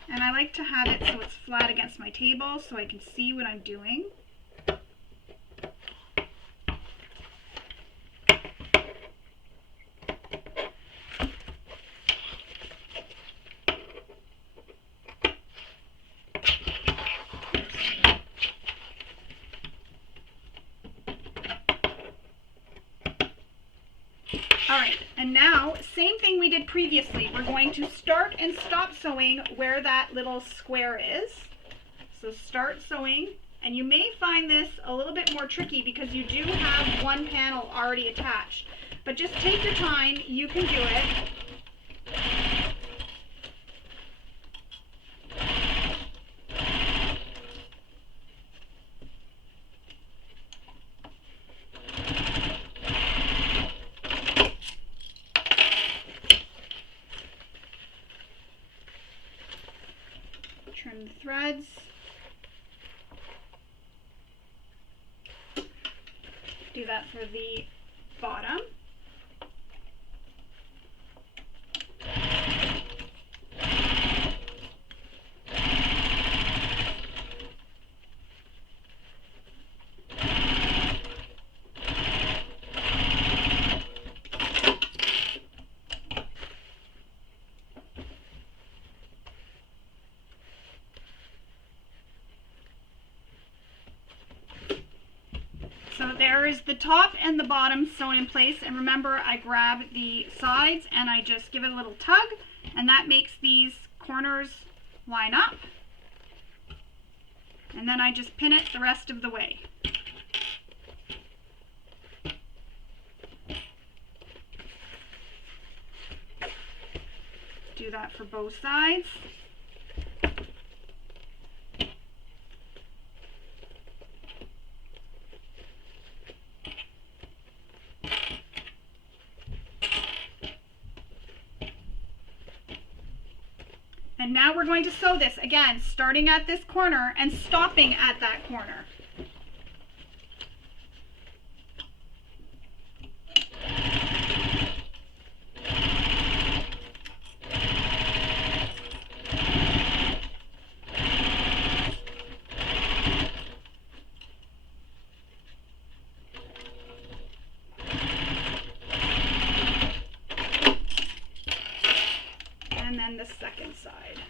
And I like to have it so it's flat against my table so I can see what I'm doing. we did previously. We're going to start and stop sewing where that little square is. So start sewing, and you may find this a little bit more tricky because you do have one panel already attached. But just take your time, you can do it. Trim the threads. Do that for the bottom. So there is the top and the bottom sewn in place, and remember I grab the sides and I just give it a little tug, and that makes these corners line up, and then I just pin it the rest of the way. Do that for both sides. And now we're going to sew this again, starting at this corner and stopping at that corner. And then the second side.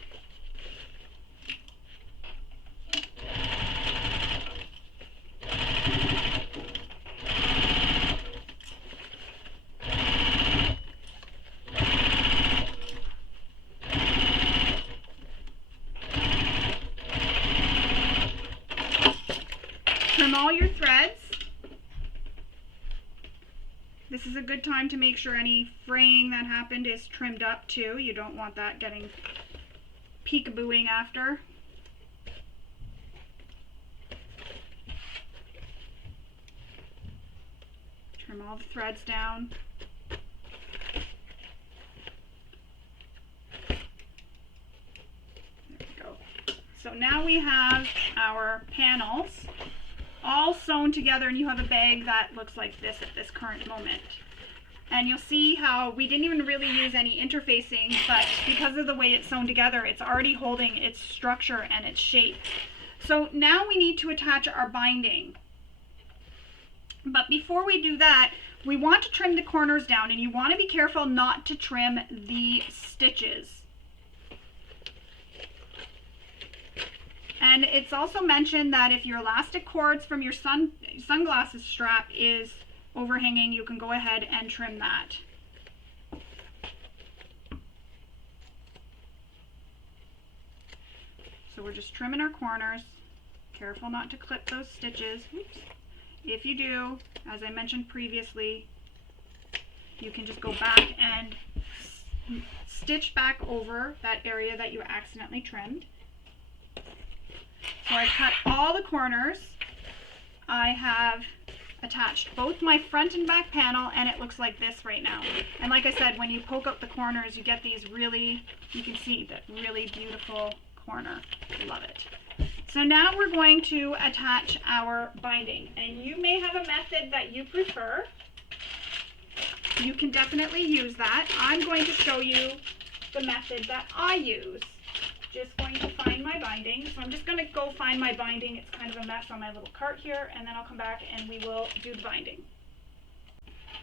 Trim all your threads. This is a good time to make sure any fraying that happened is trimmed up too. You don't want that getting peekabooing after. Trim all the threads down. There we go. So now we have our panels all sewn together, and you have a bag that looks like this at this current moment. And you'll see how we didn't even really use any interfacing, but because of the way it's sewn together, it's already holding its structure and its shape. So now we need to attach our binding. But before we do that, we want to trim the corners down, and you want to be careful not to trim the stitches. And it's also mentioned that if your elastic cords from your sunglasses strap is overhanging, you can go ahead and trim that. So we're just trimming our corners. Careful not to clip those stitches. Oops. If you do, as I mentioned previously, you can just go back and stitch back over that area that you accidentally trimmed. So I cut all the corners. I have attached both my front and back panel, and it looks like this right now. And like I said, when you poke out the corners, you get these really, you can see that really beautiful corner. Love it. So now we're going to attach our binding, and you may have a method that you prefer. You can definitely use that. I'm going to show you the method that I use. Just going to find my binding. So I'm just going to go find my binding. It's kind of a mess on my little cart here, and then I'll come back and we will do the binding.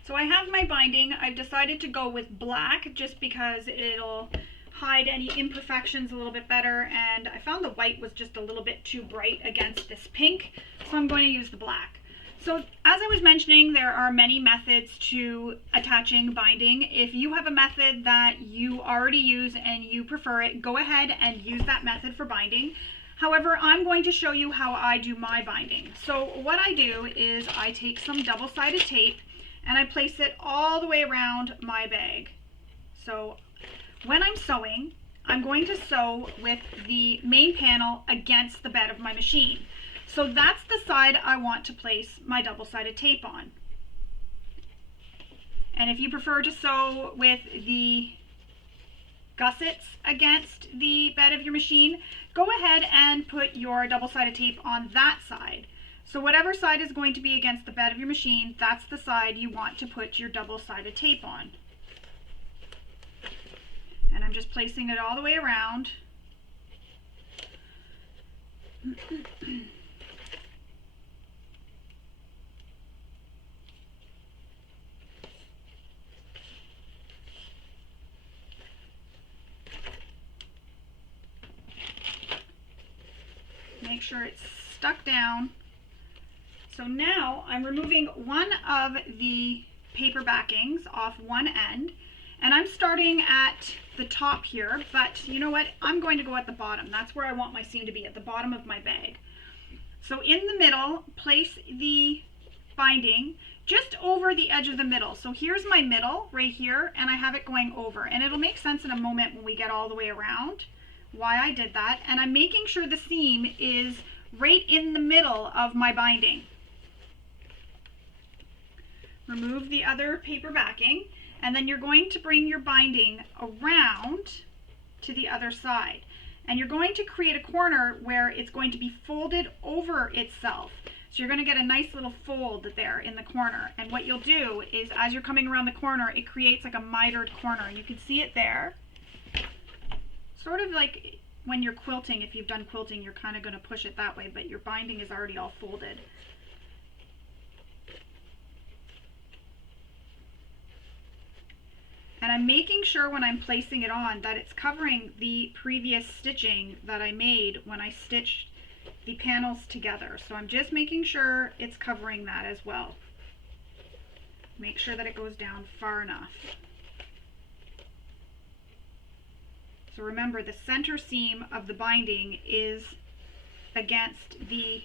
So I have my binding. I've decided to go with black just because it'll hide any imperfections a little bit better, and I found the white was just a little bit too bright against this pink, so I'm going to use the black. So as I was mentioning, there are many methods to attaching binding. If you have a method that you already use and you prefer it, go ahead and use that method for binding. However, I'm going to show you how I do my binding. So what I do is I take some double-sided tape and I place it all the way around my bag. So when I'm sewing, I'm going to sew with the main panel against the bed of my machine. So that's the side I want to place my double-sided tape on. And if you prefer to sew with the gussets against the bed of your machine, go ahead and put your double-sided tape on that side. So whatever side is going to be against the bed of your machine, that's the side you want to put your double-sided tape on. And I'm just placing it all the way around. Make sure it's stuck down. So now I'm removing one of the paper backings off one end, and I'm starting at the top here, but you know what? I'm going to go at the bottom. That's where I want my seam to be, at the bottom of my bag. So in the middle, place the binding just over the edge of the middle. So here's my middle right here, and I have it going over, and it'll make sense in a moment when we get all the way around why I did that. And I'm making sure the seam is right in the middle of my binding. Remove the other paper backing, and then you're going to bring your binding around to the other side. And you're going to create a corner where it's going to be folded over itself. So you're going to get a nice little fold there in the corner. And what you'll do is, as you're coming around the corner, it creates like a mitered corner. And you can see it there. Sort of like when you're quilting, if you've done quilting, you're kind of going to push it that way, but your binding is already all folded. And I'm making sure when I'm placing it on that it's covering the previous stitching that I made when I stitched the panels together. So I'm just making sure it's covering that as well. Make sure that it goes down far enough. So remember, the center seam of the binding is against the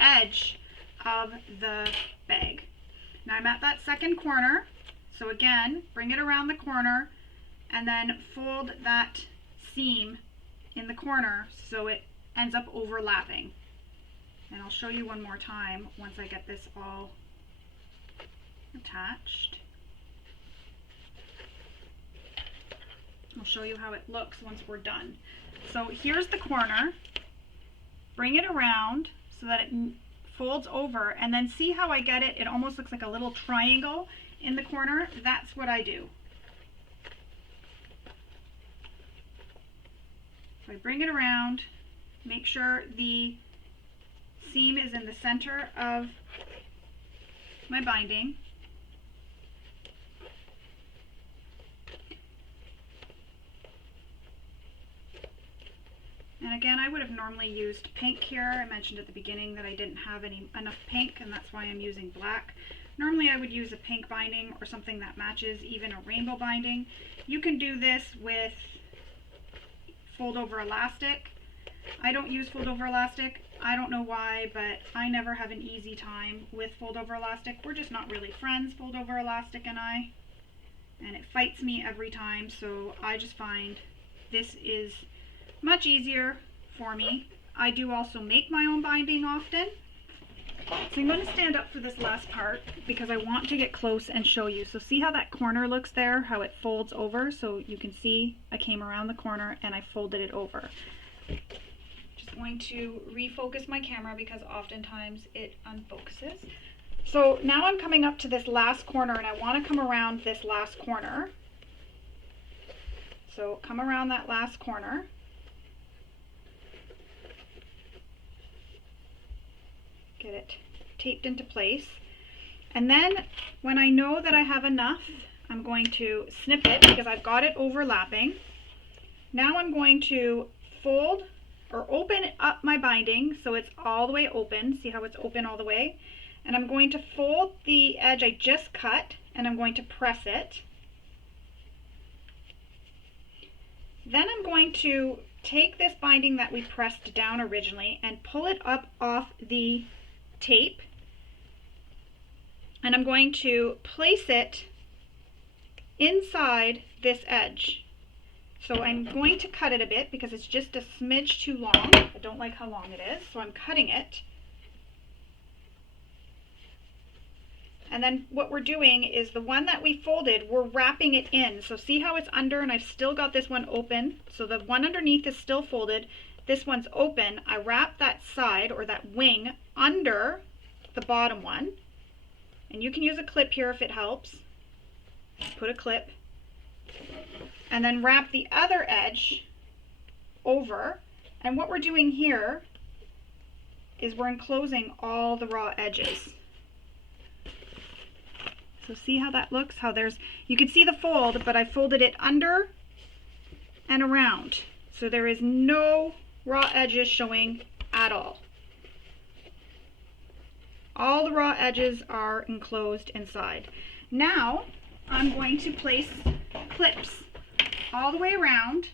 edge of the bag. Now I'm at that second corner. So again, bring it around the corner and then fold that seam in the corner so it ends up overlapping. And I'll show you one more time once I get this all attached. I'll show you how it looks once we're done. So here's the corner. Bring it around so that it folds over, and then see how I get it? It almost looks like a little triangle in the corner. That's what I do. So I bring it around, make sure the seam is in the center of my binding. And again, I would have normally used pink here. I mentioned at the beginning that I didn't have enough pink, and that's why I'm using black. Normally I would use a pink binding or something that matches, even a rainbow binding. You can do this with fold over elastic. I don't use fold over elastic. I don't know why, but I never have an easy time with fold over elastic. We're just not really friends, fold over elastic and I. And it fights me every time, so I just find this is much easier for me. I do also make my own binding often. So I'm going to stand up for this last part because I want to get close and show you. So see how that corner looks there, how it folds over? So you can see I came around the corner and I folded it over. Just going to refocus my camera because oftentimes it unfocuses. So now I'm coming up to this last corner and I want to come around this last corner. So come around that last corner. Get it taped into place, and then when I know that I have enough, I'm going to snip it because I've got it overlapping. Now I'm going to fold or open up my binding so it's all the way open. See how it's open all the way? And I'm going to fold the edge I just cut, and I'm going to press it. Then I'm going to take this binding that we pressed down originally and pull it up off the tape. And I'm going to place it inside this edge. So I'm going to cut it a bit because it's just a smidge too long. I don't like how long it is, so I'm cutting it. And then what we're doing is the one that we folded, we're wrapping it in. So see how it's under and I've still got this one open. So the one underneath is still folded. This one's open. I wrap that side or that wing under the bottom one. And you can use a clip here if it helps. Put a clip. And then wrap the other edge over. And what we're doing here is we're enclosing all the raw edges. So see how that looks? How there's, you can see the fold, but I folded it under and around. So there is no raw edges showing at all. All the raw edges are enclosed inside. Now I'm going to place clips all the way around.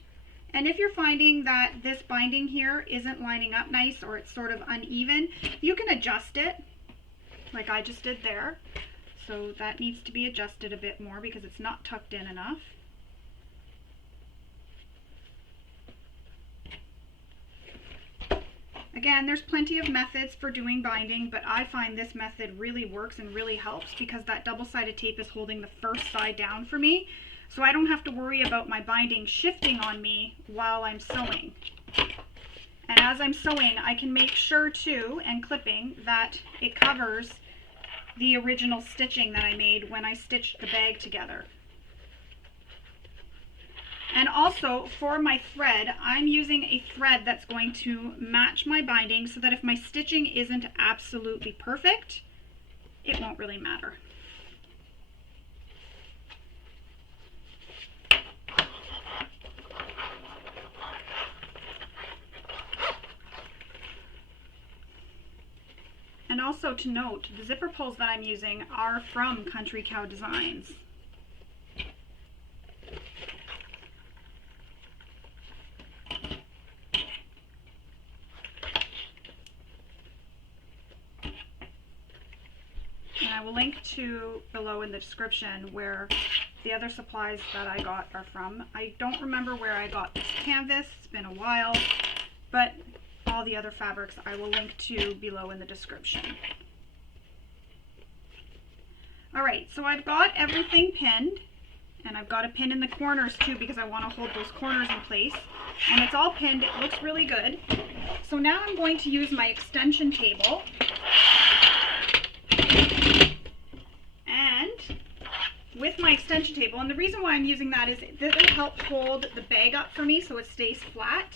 And if you're finding that this binding here isn't lining up nice or it's sort of uneven, you can adjust it like I just did there. So that needs to be adjusted a bit more because it's not tucked in enough. Again, there's plenty of methods for doing binding, but I find this method really works and really helps because that double-sided tape is holding the first side down for me. So I don't have to worry about my binding shifting on me while I'm sewing. And as I'm sewing, I can make sure too, and clipping, that it covers the original stitching that I made when I stitched the bag together. And also for my thread, I'm using a thread that's going to match my binding so that if my stitching isn't absolutely perfect, it won't really matter. And also to note, the zipper pulls that I'm using are from Country Cow Designs. And I will link to below in the description where the other supplies that I got are from. I don't remember where I got this canvas, it's been a while, but all the other fabrics I will link to below in the description. Alright, so I've got everything pinned, and I've got a pin in the corners too because I want to hold those corners in place. And it's all pinned, it looks really good. So now I'm going to use my extension table. And with my extension table, and the reason why I'm using that is this will help hold the bag up for me so it stays flat.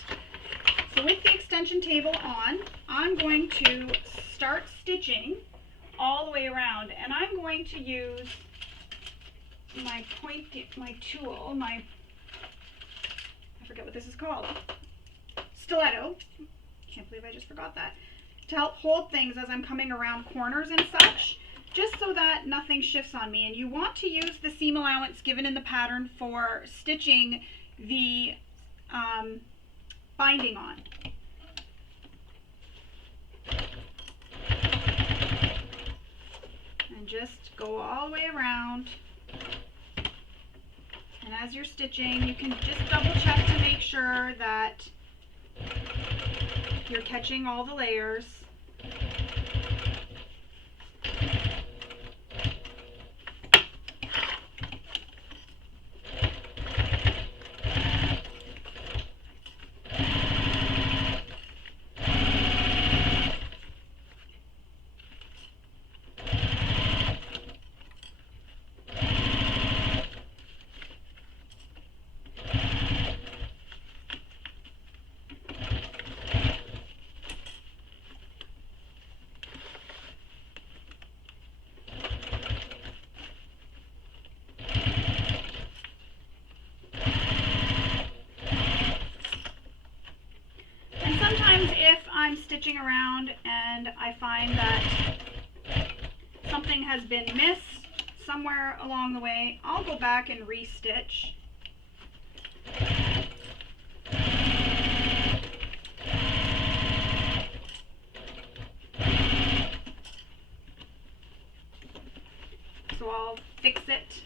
So with the extension table on, I'm going to start stitching all the way around, and I'm going to use my tool, I forget what this is called, stiletto, can't believe I just forgot that, to help hold things as I'm coming around corners and such, just so that nothing shifts on me. And you want to use the seam allowance given in the pattern for stitching the binding on. And just go all the way around. And as you're stitching, you can just double check to make sure that you're catching all the layers. Sometimes if I'm stitching around and I find that something has been missed somewhere along the way, I'll go back and restitch. So I'll fix it.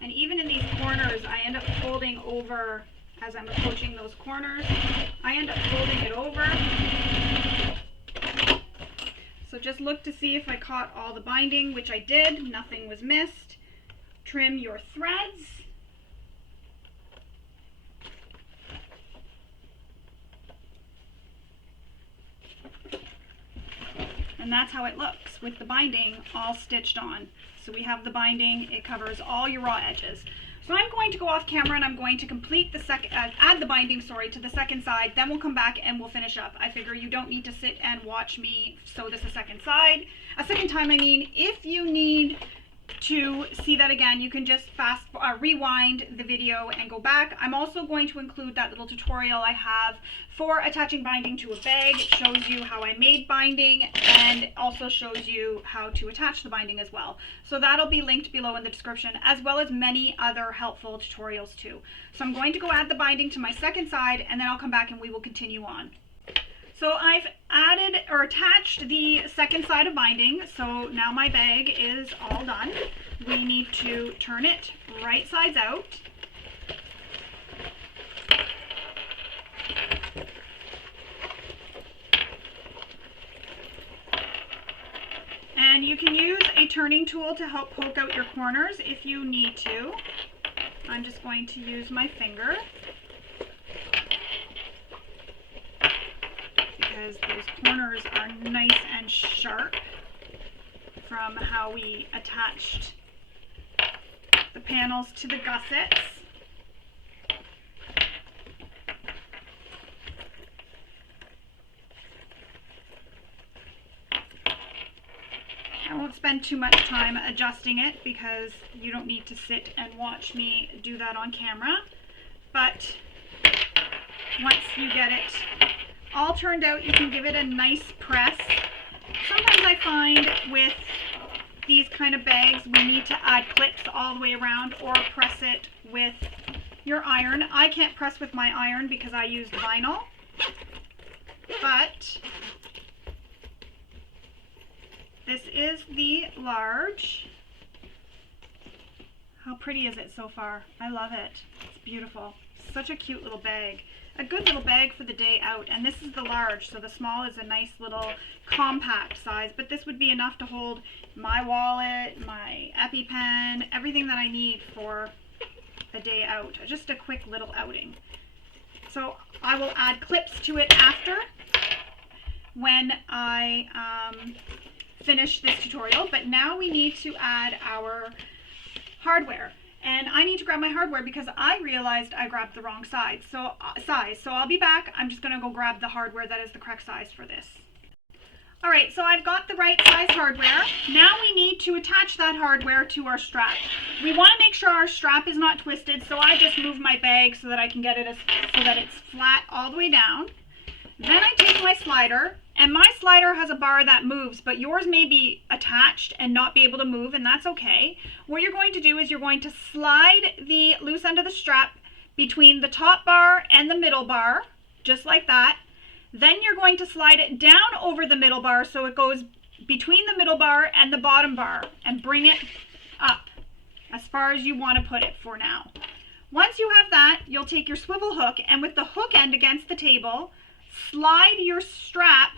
And even in these corners, I end up folding over as I'm approaching those corners. I end up folding it over. So just look to see if I caught all the binding, which I did. Nothing was missed. Trim your threads. And that's how it looks with the binding all stitched on. So we have the binding, it covers all your raw edges. So I'm going to go off camera and I'm going to complete the add the binding, to the second side, then we'll come back and we'll finish up. I figure you don't need to sit and watch me sew this a second time, I mean. If you need to see that again, you can just rewind the video and go back. I'm also going to include that little tutorial I have for attaching binding to a bag. It shows you how I made binding and also shows you how to attach the binding as well. So that'll be linked below in the description, as well as many other helpful tutorials too. So I'm going to go add the binding to my second side and then I'll come back and we will continue on. So I've added or attached the second side of binding, so now my bag is all done. We need to turn it right sides out. And you can use a turning tool to help poke out your corners if you need to. I'm just going to use my finger, because those corners are nice and sharp from how we attached the panels to the gussets. I won't spend too much time adjusting it because you don't need to sit and watch me do that on camera, but once you get it all turned out, you can give it a nice press. Sometimes I find with these kind of bags we need to add clips all the way around or press it with your iron. I can't press with my iron because I used vinyl, but this is the large. How pretty is it so far? I love it. It's beautiful. Such a cute little bag. A good little bag for the day out. And this is the large, so the small is a nice little compact size, but this would be enough to hold my wallet, my EpiPen, everything that I need for a day out. Just a quick little outing. So I will add clips to it after when I finish this tutorial, but now we need to add our hardware. And I need to grab my hardware because I realized I grabbed the wrong size. So I'll be back. I'm just going to go grab the hardware that is the correct size for this. Alright, so I've got the right size hardware. Now we need to attach that hardware to our strap. We want to make sure our strap is not twisted, so I just move my bag so that I can get it so that it's flat all the way down. Then I take my slider, and my slider has a bar that moves, but yours may be attached and not be able to move, and that's okay. What you're going to do is you're going to slide the loose end of the strap between the top bar and the middle bar, just like that. Then you're going to slide it down over the middle bar so it goes between the middle bar and the bottom bar, and bring it up as far as you want to put it for now. Once you have that, you'll take your swivel hook, and with the hook end against the table, slide your strap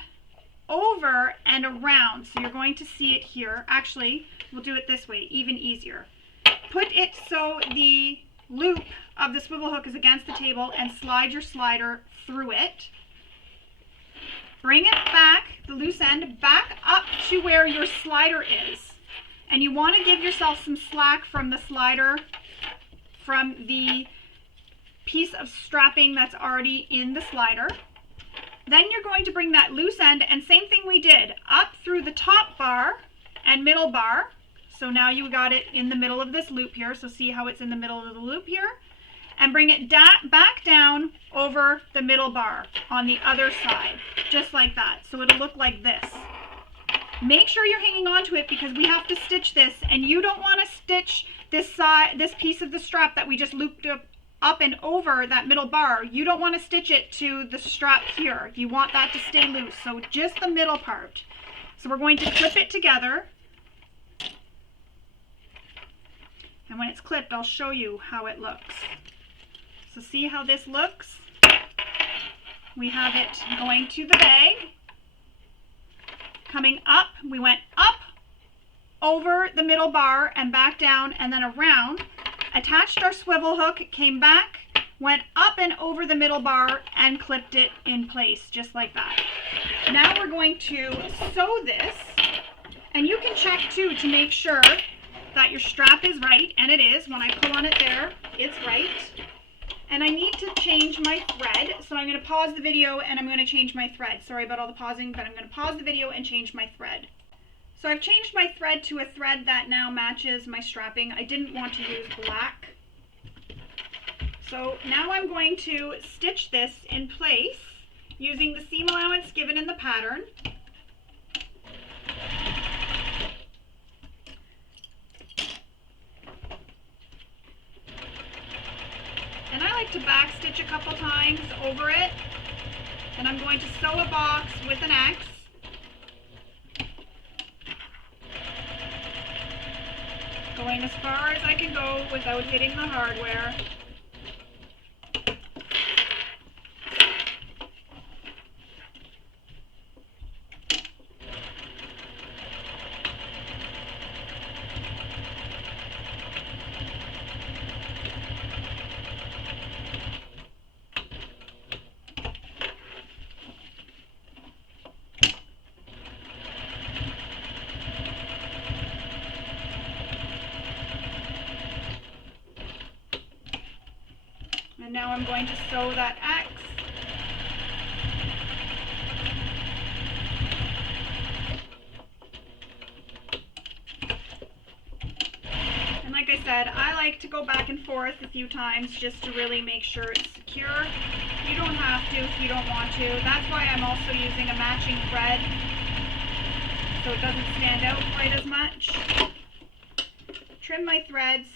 over and around. So you're going to see it here. Actually, we'll do it this way, even easier. Put it so the loop of the swivel hook is against the table and slide your slider through it. Bring it back, the loose end, back up to where your slider is. And you want to give yourself some slack from the slider, from the piece of strapping that's already in the slider. Then you're going to bring that loose end, and same thing we did, up through the top bar and middle bar. So now you got it in the middle of this loop here, so see how it's in the middle of the loop here. and bring it back down over the middle bar on the other side, just like that. So it'll look like this. Make sure you're hanging on to it because we have to stitch this, and you don't want to stitch this piece of the strap that we just looped up and over that middle bar. You don't want to stitch it to the strap here. You want that to stay loose, so just the middle part. So we're going to clip it together. And when it's clipped, I'll show you how it looks. So see how this looks? We have it going to the bag. Coming up, we went up over the middle bar and back down and then around. Attached our swivel hook, came back, went up and over the middle bar and clipped it in place, just like that. Now we're going to sew this, and you can check too to make sure that your strap is right, and it is. When I pull on it there, it's right. And I need to change my thread, so I'm going to pause the video and I'm going to change my thread. Sorry about all the pausing, but I'm going to pause the video and change my thread. So I've changed my thread to a thread that now matches my strapping. I didn't want to use black. So now I'm going to stitch this in place using the seam allowance given in the pattern. And I like to back stitch a couple times over it. And I'm going to sew a box with an X. Going as far as I can go without hitting the hardware. And now I'm going to sew that X. And like I said, I like to go back and forth a few times just to really make sure it's secure. You don't have to if you don't want to. That's why I'm also using a matching thread, so it doesn't stand out quite as much. Trim my threads.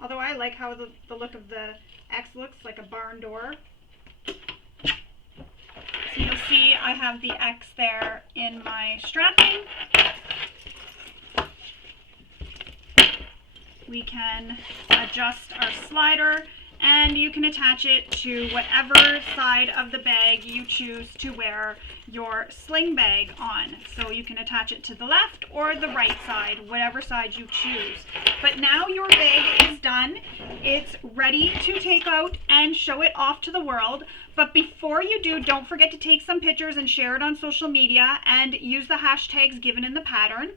Although I like how the look of the X looks, like a barn door. So you'll see I have the X there in my strapping. We can adjust our slider, and you can attach it to whatever side of the bag you choose to wear your sling bag on. So you can attach it to the left or the right side, whatever side you choose. But now your bag is done. It's ready to take out and show it off to the world. But before you do, don't forget to take some pictures and share it on social media and use the hashtags given in the pattern.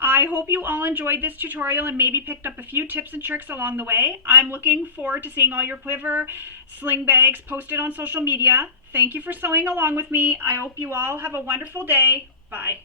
I hope you all enjoyed this tutorial and maybe picked up a few tips and tricks along the way. I'm looking forward to seeing all your Quiver Sling bags posted on social media. Thank you for sewing along with me. I hope you all have a wonderful day. Bye.